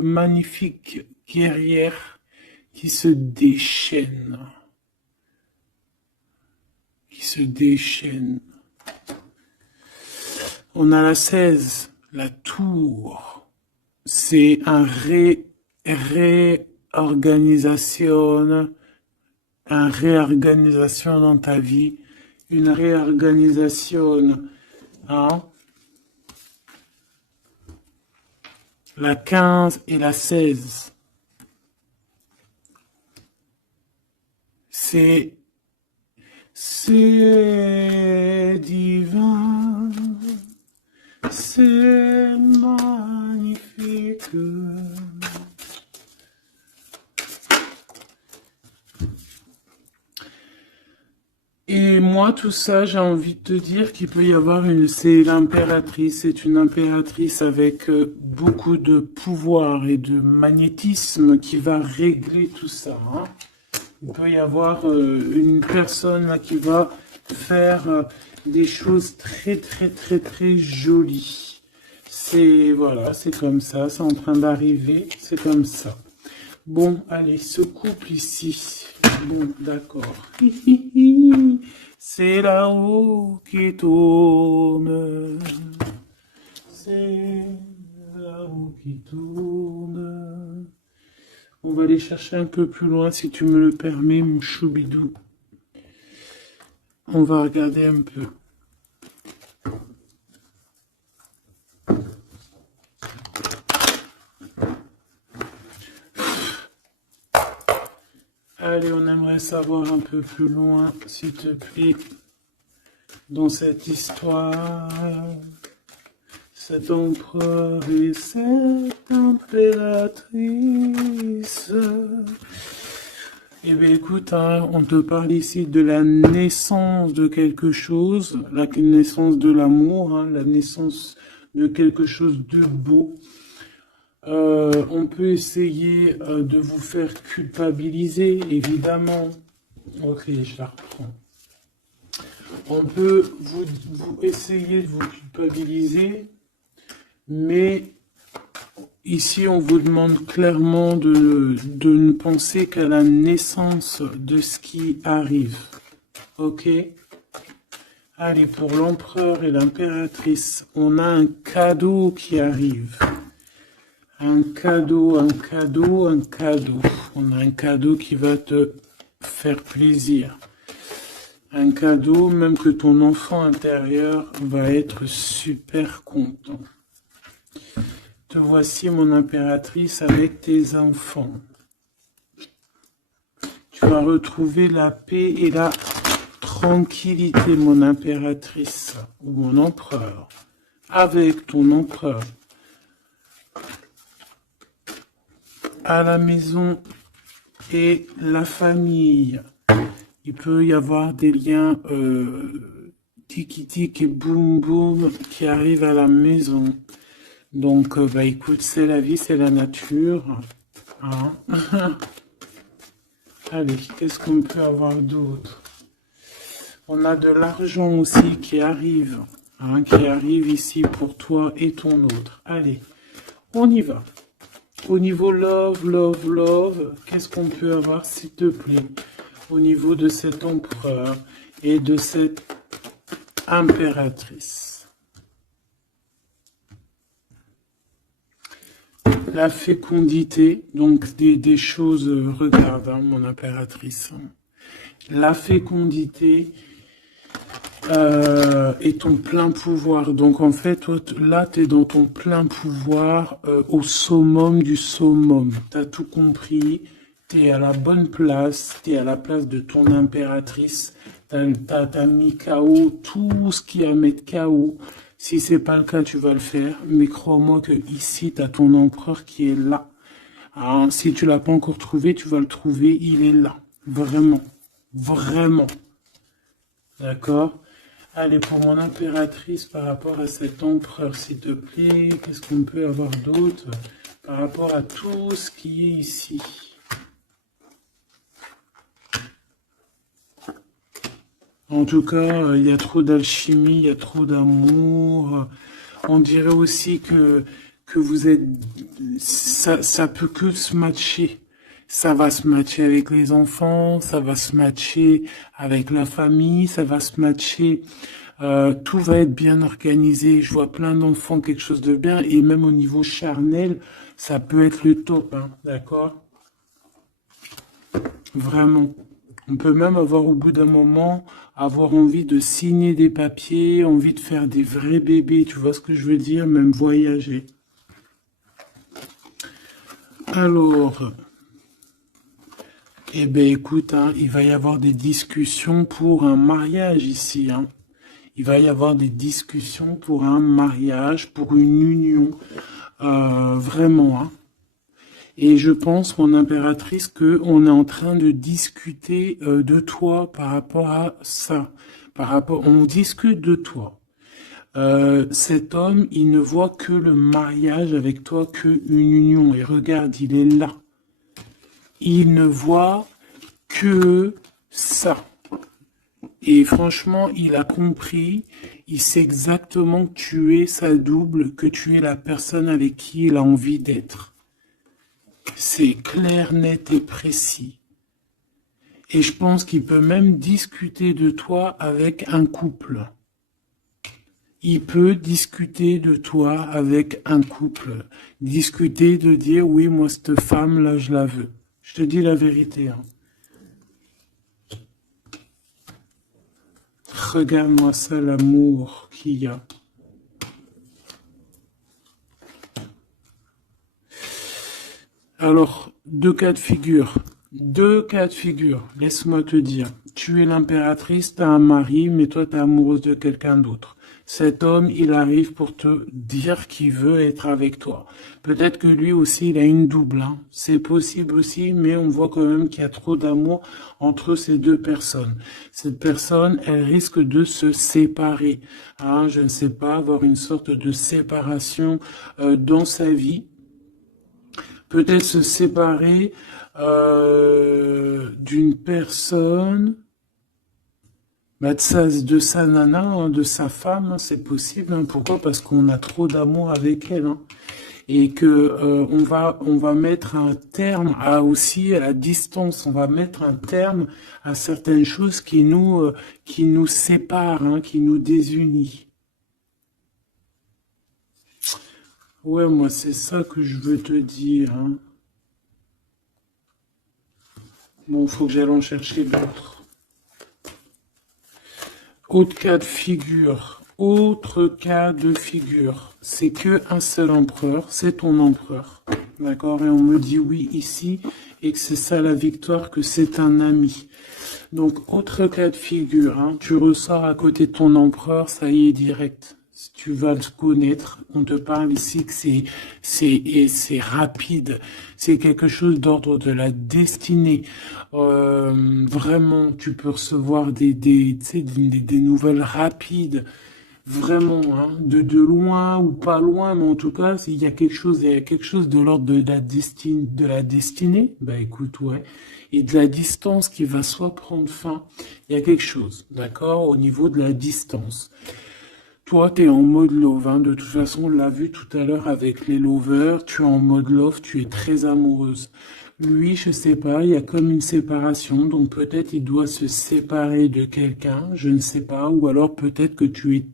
magnifiques guerrières qui se déchaînent. On a la 16, la tour. C'est un réorganisation dans ta vie, une réorganisation, hein. La 15 et la 16. C'est divin, c'est magnifique. Et moi, tout ça, j'ai envie de te dire qu'il peut y avoir c'est l'impératrice, c'est une impératrice avec beaucoup de pouvoir et de magnétisme qui va régler tout ça. Hein. Il peut y avoir une personne là, qui va faire des choses très très très très jolies. Voilà, c'est comme ça, c'est en train d'arriver, c'est comme ça. Bon, allez, ce couple ici. Bon, d'accord. C'est là-haut qui tourne. C'est là la roue qui tourne. On va aller chercher un peu plus loin, si tu me le permets, mon choubidou. On va regarder un peu. Allez, on aimerait savoir un peu plus loin, s'il te plaît, dans cette histoire. Cet empereur et cette impératrice. Eh bien, écoute, hein, on te parle ici de la naissance de quelque chose, la naissance de l'amour, hein, la naissance de quelque chose de beau. On peut essayer de vous faire culpabiliser, évidemment. Ok, je la reprends. On peut vous essayer de vous culpabiliser, mais ici on vous demande clairement de ne penser qu'à la naissance de ce qui arrive. Ok? Allez, pour l'empereur et l'impératrice, on a un cadeau qui arrive. Un cadeau, un cadeau, un cadeau. On a un cadeau qui va te faire plaisir. Un cadeau, même que ton enfant intérieur va être super content. Te voici, mon impératrice, avec tes enfants. Tu vas retrouver la paix et la tranquillité, mon impératrice, ou mon empereur, avec ton empereur. À la maison et la famille. Il peut y avoir des liens tic-tic et boum boum qui arrivent à la maison. Donc, bah écoute, c'est la vie, c'est la nature. Hein. Allez, qu'est-ce qu'on peut avoir d'autre? On a de l'argent aussi qui arrive. Hein, qui arrive ici pour toi et ton autre. Allez, on y va. Au niveau love, love, love, qu'est-ce qu'on peut avoir, s'il te plaît? Au niveau de cet empereur et de cette impératrice. La fécondité, donc des choses, regarde, hein, mon impératrice. La fécondité et ton plein pouvoir. Donc en fait, toi, là, tu es dans ton plein pouvoir au summum du summum. Tu as tout compris. Tu es à la bonne place, tu es à la place de ton impératrice, t'as mis KO tout ce qui est à mettre KO. Si c'est pas le cas, tu vas le faire, mais crois-moi que ici, tu as ton empereur qui est là. Alors, si tu l'as pas encore trouvé, tu vas le trouver, il est là. Vraiment. Vraiment. D'accord? Allez, pour mon impératrice, par rapport à cet empereur, s'il te plaît, qu'est-ce qu'on peut avoir d'autre par rapport à tout ce qui est ici? En tout cas, il y a trop d'alchimie, il y a trop d'amour. On dirait aussi que vous êtes... Ça peut que se matcher. Ça va se matcher avec les enfants, ça va se matcher avec la famille, ça va se matcher... tout va être bien organisé. Je vois plein d'enfants, quelque chose de bien. Et même au niveau charnel, ça peut être le top, hein, d'accord? Vraiment. On peut même avoir au bout d'un moment, avoir envie de signer des papiers, envie de faire des vrais bébés, tu vois ce que je veux dire, même voyager. Alors, eh ben écoute, hein, il va y avoir des discussions pour un mariage ici. Hein. Il va y avoir des discussions pour un mariage, pour une union, vraiment. Hein. Et je pense, mon impératrice, qu'on est en train de discuter de toi par rapport à ça. On discute de toi. Cet homme, il ne voit que le mariage avec toi, qu'une union. Et regarde, il est là. Il ne voit que ça. Et franchement, il a compris, il sait exactement que tu es sa double, que tu es la personne avec qui il a envie d'être. C'est clair, net et précis. Et je pense qu'il peut même discuter de toi avec un couple. il peut discuter de toi avec un couple. Discuter de dire, oui, moi, cette femme-là, je la veux. Je te dis la vérité, hein. Regarde-moi ça, l'amour qu'il y a. Alors, deux cas de figure. Deux cas de figure. Laisse-moi te dire. Tu es l'impératrice, t'as un mari, mais toi, t'es amoureuse de quelqu'un d'autre. Cet homme, il arrive pour te dire qu'il veut être avec toi. Peut-être que lui aussi, il a une double, hein. C'est possible aussi, mais on voit quand même qu'il y a trop d'amour entre ces deux personnes. Cette personne, elle risque de se séparer, hein. Je ne sais pas, avoir une sorte de séparation dans sa vie. Peut-être se séparer d'une personne, bah, de sa nana, hein, de sa femme, hein, c'est possible, hein. Pourquoi? Parce qu'on a trop d'amour avec elle, hein. Et que on va mettre un terme à aussi à la distance. On va mettre un terme à certaines choses qui nous séparent, hein, qui nous désunissent. Ouais, moi c'est ça que je veux te dire, hein. Bon, faut que j'aille en chercher d'autres. Autre cas de figure, c'est que un seul empereur, c'est ton empereur, d'accord? Et on me dit oui ici, et que c'est ça la victoire, que c'est un ami. Donc, autre cas de figure, hein, tu ressors à côté de ton empereur, ça y est, direct. Si tu vas le connaître, on te parle ici que c'est rapide, c'est quelque chose d'ordre de la destinée. Vraiment, tu peux recevoir tu sais, des nouvelles rapides, vraiment, hein, de loin ou pas loin, mais en tout cas, il y a quelque chose de l'ordre de la destinée, bah écoute, ouais, et de la distance qui va soit prendre fin, il y a quelque chose, d'accord, au niveau de la distance. Toi, tu es en mode love, hein. De toute façon, on l'a vu tout à l'heure avec les lovers, tu es en mode love, tu es très amoureuse. Lui, je sais pas, il y a comme une séparation, donc peut-être il doit se séparer de quelqu'un, je ne sais pas, ou alors peut-être que tu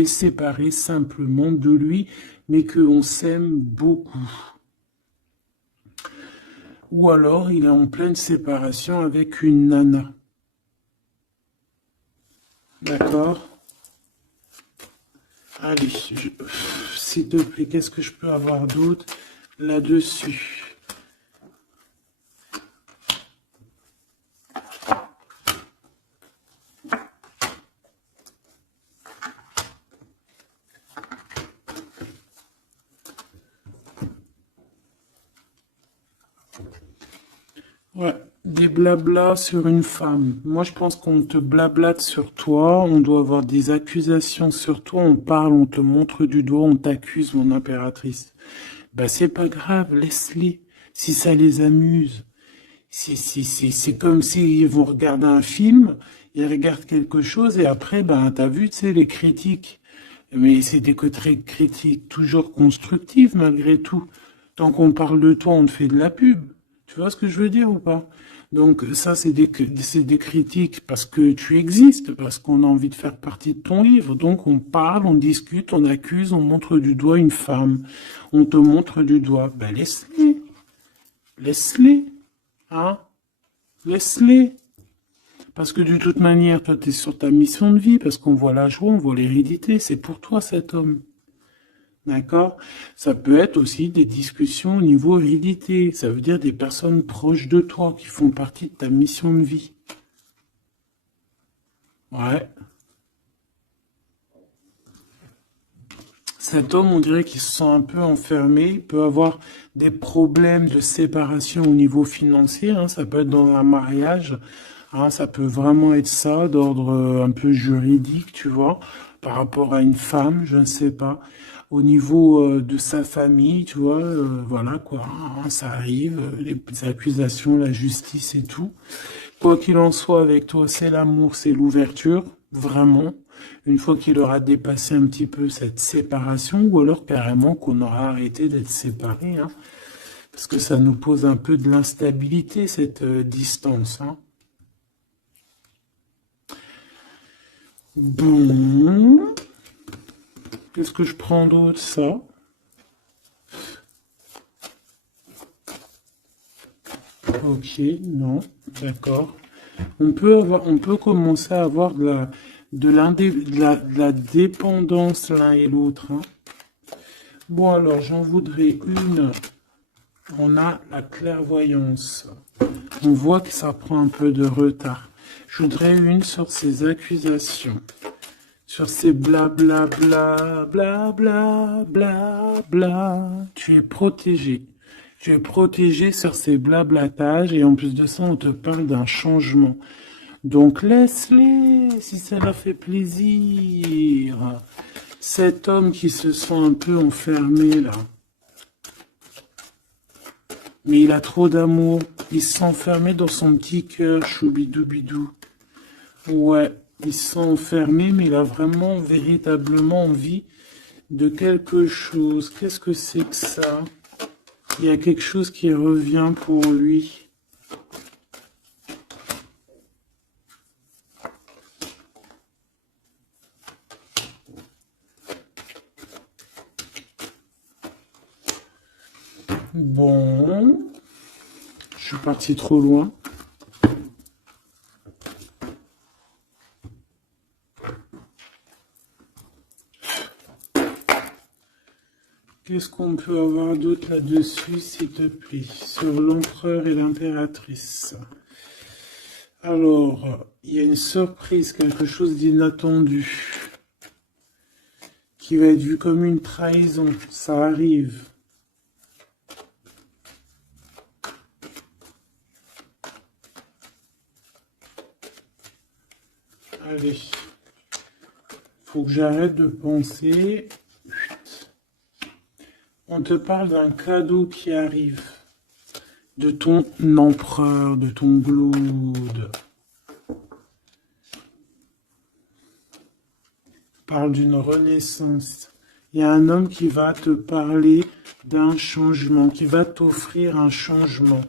es séparé simplement de lui, mais qu'on s'aime beaucoup. Ou alors il est en pleine séparation avec une nana. D'accord? Allez, s'il te plaît, qu'est-ce que je peux avoir d'autre là-dessus? Ouais, des blablas sur une femme. Moi, je pense qu'on te blablate sur toi, on doit avoir des accusations sur toi, on parle, on te montre du doigt, on t'accuse, mon impératrice. Bah, c'est pas grave, laisse-les. Si ça les amuse. C'est comme s'ils vont regarder un film, ils regardent quelque chose et après, ben, t'as vu, tu sais, les critiques. Mais c'est des côtés critiques toujours constructives malgré tout. Tant qu'on parle de toi, on te fait de la pub. Tu vois ce que je veux dire ou pas? Donc ça, c'est des critiques parce que tu existes, parce qu'on a envie de faire partie de ton livre. Donc on parle, on discute, on accuse, on montre du doigt une femme. On te montre du doigt. Ben laisse-les. Laisse-les. Hein? Laisse-les. Parce que de toute manière, toi, tu es sur ta mission de vie, parce qu'on voit la joie, on voit l'hérédité. C'est pour toi cet homme. D'accord? Ça peut être aussi des discussions au niveau hérédité. Ça veut dire des personnes proches de toi qui font partie de ta mission de vie. Ouais. Cet homme, on dirait qu'il se sent un peu enfermé. Il peut avoir des problèmes de séparation au niveau financier, hein. Ça peut être dans un mariage. Hein, ça peut vraiment être ça, d'ordre un peu juridique, tu vois, par rapport à une femme, je ne sais pas. Au niveau de sa famille, tu vois, voilà quoi, hein, ça arrive, les accusations, la justice et tout. Quoi qu'il en soit avec toi, c'est l'amour, c'est l'ouverture, vraiment. Une fois qu'il aura dépassé un petit peu cette séparation, ou alors carrément qu'on aura arrêté d'être séparés, hein, parce que ça nous pose un peu de l'instabilité, cette distance, hein. Bon, Qu'est-ce que je prends d'autre? Ça. Ok, non, d'accord. On peut commencer à avoir de la dépendance l'un et l'autre, hein. Bon, alors, j'en voudrais une. On a la clairvoyance. On voit que ça prend un peu de retard. Je voudrais une sur ces accusations. Sur ces blabla, bla, bla, bla, bla, bla. Tu es protégé. Tu es protégé sur ces blablatages et en plus de ça, on te parle d'un changement. Donc laisse-les si ça leur fait plaisir. Cet homme qui se sent un peu enfermé là. Mais il a trop d'amour. Il se sent enfermé dans son petit cœur, choubidoubidou. Ouais, il se sent enfermé, mais il a vraiment, véritablement envie de quelque chose. Qu'est-ce que c'est que ça? Il y a quelque chose qui revient pour lui. Bon, je suis parti trop loin. Qu'est-ce qu'on peut avoir d'autre là-dessus, s'il te plaît, sur l'empereur et l'impératrice? Alors, il y a une surprise, quelque chose d'inattendu, qui va être vu comme une trahison. Ça arrive. Allez, faut que j'arrête de penser. On te parle d'un cadeau qui arrive, de ton empereur, de ton Glaude. Parle d'une renaissance. Il y a un homme qui va te parler d'un changement, qui va t'offrir un changement,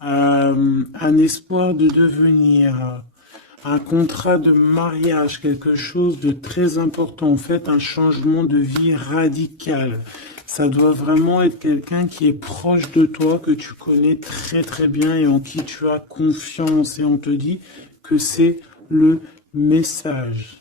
un espoir de devenir, un contrat de mariage, quelque chose de très important, en fait, un changement de vie radical. Ça doit vraiment être quelqu'un qui est proche de toi, que tu connais très très bien et en qui tu as confiance. Et on te dit que c'est le message.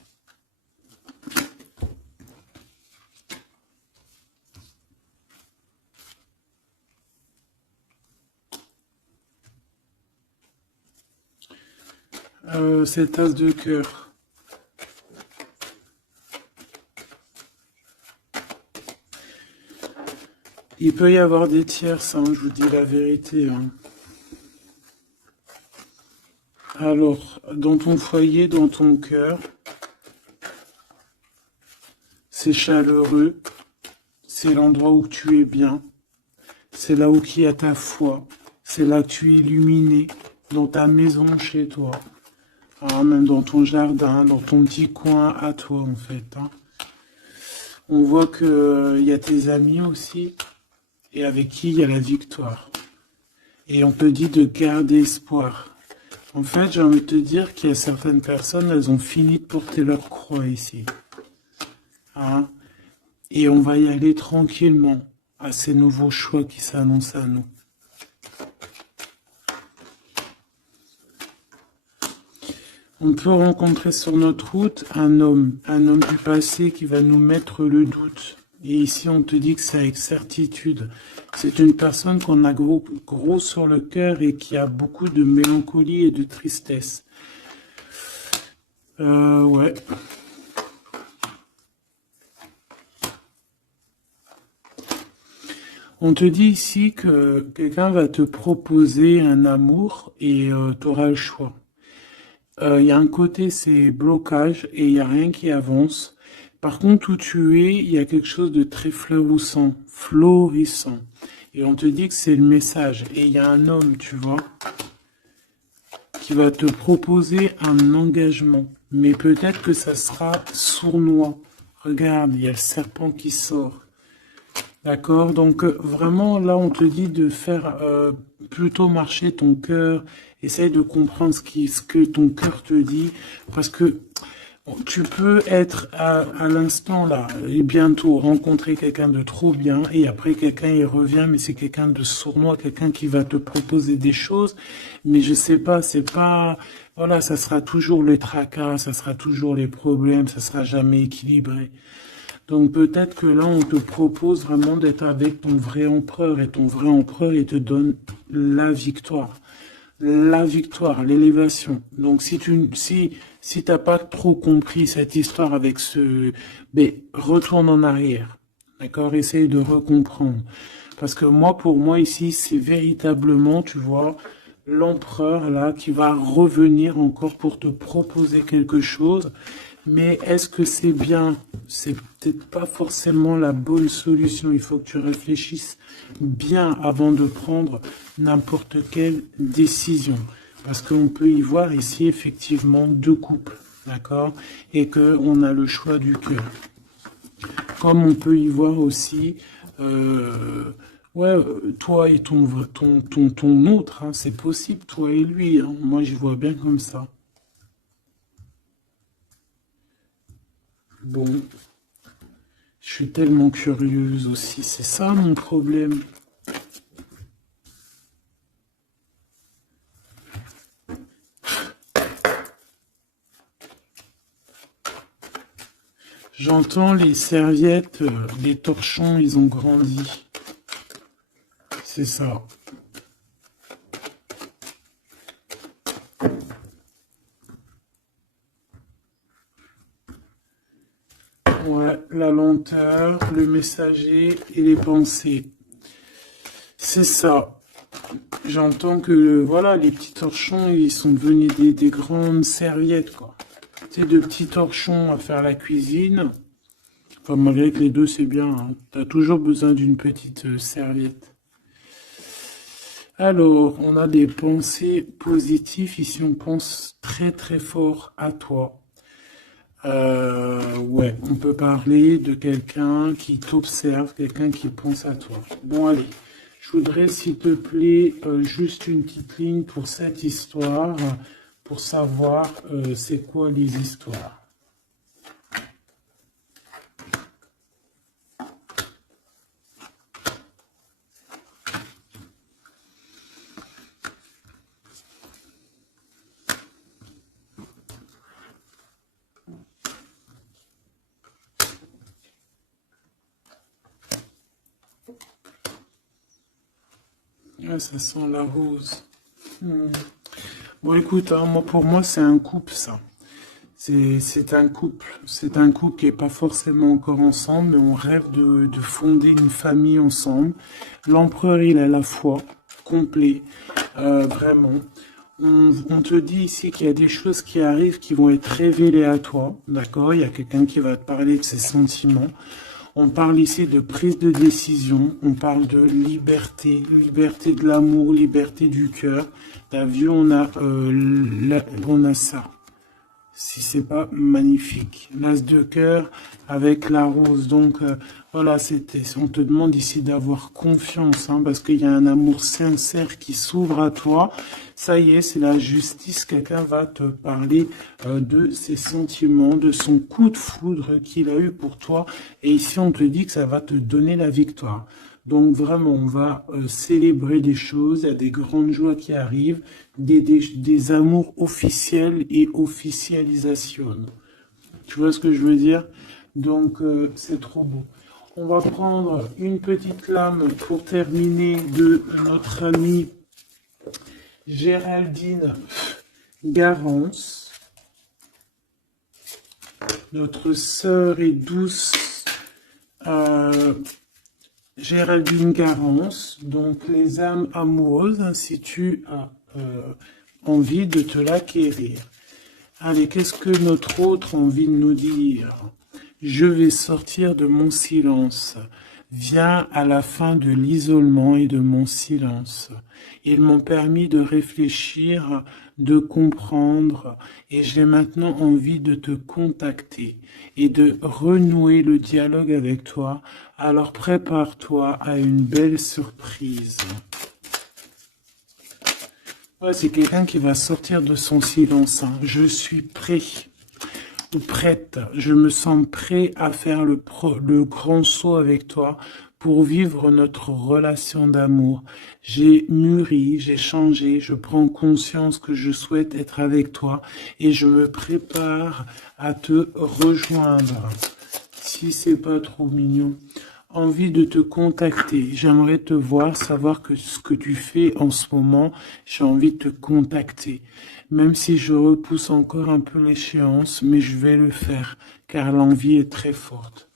Cet as de cœur. Il peut y avoir des tierces, hein, je vous dis la vérité, hein. Alors, dans ton foyer, dans ton cœur, c'est chaleureux, c'est l'endroit où tu es bien, c'est là où il y a ta foi, c'est là que tu es illuminé, dans ta maison, chez toi, hein, même dans ton jardin, dans ton petit coin à toi, en fait, hein. On voit que y a tes amis aussi, et avec qui il y a la victoire. Et on te dit de garder espoir. En fait, j'ai envie de te dire qu'il y a certaines personnes, elles ont fini de porter leur croix ici, hein. Et on va y aller tranquillement à ces nouveaux choix qui s'annoncent à nous. On peut rencontrer sur notre route un homme du passé qui va nous mettre le doute. Et ici, on te dit que c'est avec certitude. C'est une personne qu'on a gros sur le cœur et qui a beaucoup de mélancolie et de tristesse. Ouais. On te dit ici que quelqu'un va te proposer un amour et tu auras le choix. Il y a un côté, c'est blocage et il n'y a rien qui avance. Par contre, où tu es, il y a quelque chose de très florissant. Et on te dit que c'est le message. Et il y a un homme, tu vois, qui va te proposer un engagement. Mais peut-être que ça sera sournois. Regarde, il y a le serpent qui sort. D'accord? Donc vraiment, là, on te dit de faire plutôt marcher ton cœur. Essaye de comprendre ce que ton cœur te dit. Parce que Tu peux être à l'instant là et bientôt rencontrer quelqu'un de trop bien et après quelqu'un il revient mais c'est quelqu'un de sournois, quelqu'un qui va te proposer des choses mais je sais pas, c'est pas voilà, ça sera toujours les tracas, ça sera toujours les problèmes, ça sera jamais équilibré. Donc peut-être que là on te propose vraiment d'être avec ton vrai empereur et ton vrai empereur il te donne la victoire, l'élévation. Donc si t'as pas trop compris cette histoire avec ben retourne en arrière, d'accord, essaye de recomprendre. Parce que moi, pour moi ici, c'est véritablement, tu vois, l'empereur là qui va revenir encore pour te proposer quelque chose. Mais est-ce que c'est bien? C'est peut-être pas forcément la bonne solution. Il faut que tu réfléchisses bien avant de prendre n'importe quelle décision. Parce qu'on peut y voir ici effectivement deux couples, d'accord? Et qu'on a le choix du cœur. Comme on peut y voir aussi, ouais, toi et ton autre, hein, c'est possible, toi et lui. Hein. Moi, je vois bien comme ça. Bon, je suis tellement curieuse aussi, c'est ça mon problème. J'entends les serviettes, les torchons, ils ont grandi. C'est ça. Ouais, la lenteur, le messager et les pensées. C'est ça. J'entends que, voilà, les petits torchons, ils sont devenus des grandes serviettes, quoi. C'est de petits torchons à faire la cuisine. Enfin, malgré que les deux, c'est bien. Hein. T'as toujours besoin d'une petite serviette. Alors, on a des pensées positives. Ici, on pense très très fort à toi. Ouais, on peut parler de quelqu'un qui t'observe, quelqu'un qui pense à toi. Bon, allez, je voudrais, s'il te plaît, juste une petite ligne pour cette histoire, pour savoir c'est quoi les histoires. Ah, ça sent la rose. Hmm. Bon, écoute, hein, moi, pour moi, c'est un couple, ça. C'est un couple. C'est un couple qui n'est pas forcément encore ensemble, mais on rêve de fonder une famille ensemble. L'empereur, il a la foi, complet, vraiment. On te dit ici qu'il y a des choses qui arrivent qui vont être révélées à toi, d'accord? Il y a quelqu'un qui va te parler de ses sentiments. On parle ici de prise de décision, on parle de liberté, liberté de l'amour, liberté du cœur. T'as vu, on a ça. Si c'est pas magnifique. L'as de cœur avec la rose. Donc voilà, on te demande ici d'avoir confiance, hein, parce qu'il y a un amour sincère qui s'ouvre à toi. Ça y est, c'est la justice. Quelqu'un va te parler de ses sentiments, de son coup de foudre qu'il a eu pour toi. Et ici, on te dit que ça va te donner la victoire. Donc vraiment, on va célébrer des choses, il y a des grandes joies qui arrivent, des amours officiels et officialisation. Tu vois ce que je veux dire? Donc c'est trop beau. On va prendre une petite lame pour terminer de notre amie Géraldine Garance, notre sœur et douce Géraldine Garance, donc les âmes amoureuses, si tu as envie de te l'acquérir. Allez, qu'est-ce que notre autre a envie de nous dire? Je vais sortir de mon silence. Viens à la fin de l'isolement et de mon silence. Ils m'ont permis de réfléchir, de comprendre, et j'ai maintenant envie de te contacter et de renouer le dialogue avec toi. Alors prépare-toi à une belle surprise. Ouais, c'est quelqu'un qui va sortir de son silence. Hein. Je suis prêt. prête, je me sens prêt à faire le grand saut avec toi pour vivre notre relation d'amour. J'ai mûri, j'ai changé, je prends conscience que je souhaite être avec toi et je me prépare à te rejoindre. Si c'est pas trop mignon. Envie de te contacter. J'aimerais te voir, savoir que ce que tu fais en ce moment, j'ai envie de te contacter. Même si je repousse encore un peu l'échéance, mais je vais le faire, car l'envie est très forte.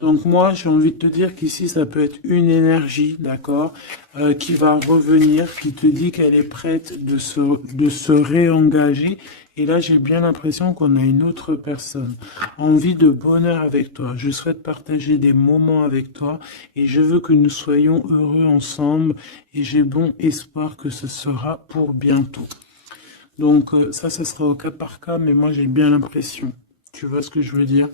Donc moi, j'ai envie de te dire qu'ici, ça peut être une énergie, d'accord, qui va revenir, qui te dit qu'elle est prête de se réengager. Et là, j'ai bien l'impression qu'on a une autre personne. Envie de bonheur avec toi. Je souhaite partager des moments avec toi et je veux que nous soyons heureux ensemble et j'ai bon espoir que ce sera pour bientôt. Donc ça, ce sera au cas par cas, mais moi, j'ai bien l'impression. Tu vois ce que je veux dire?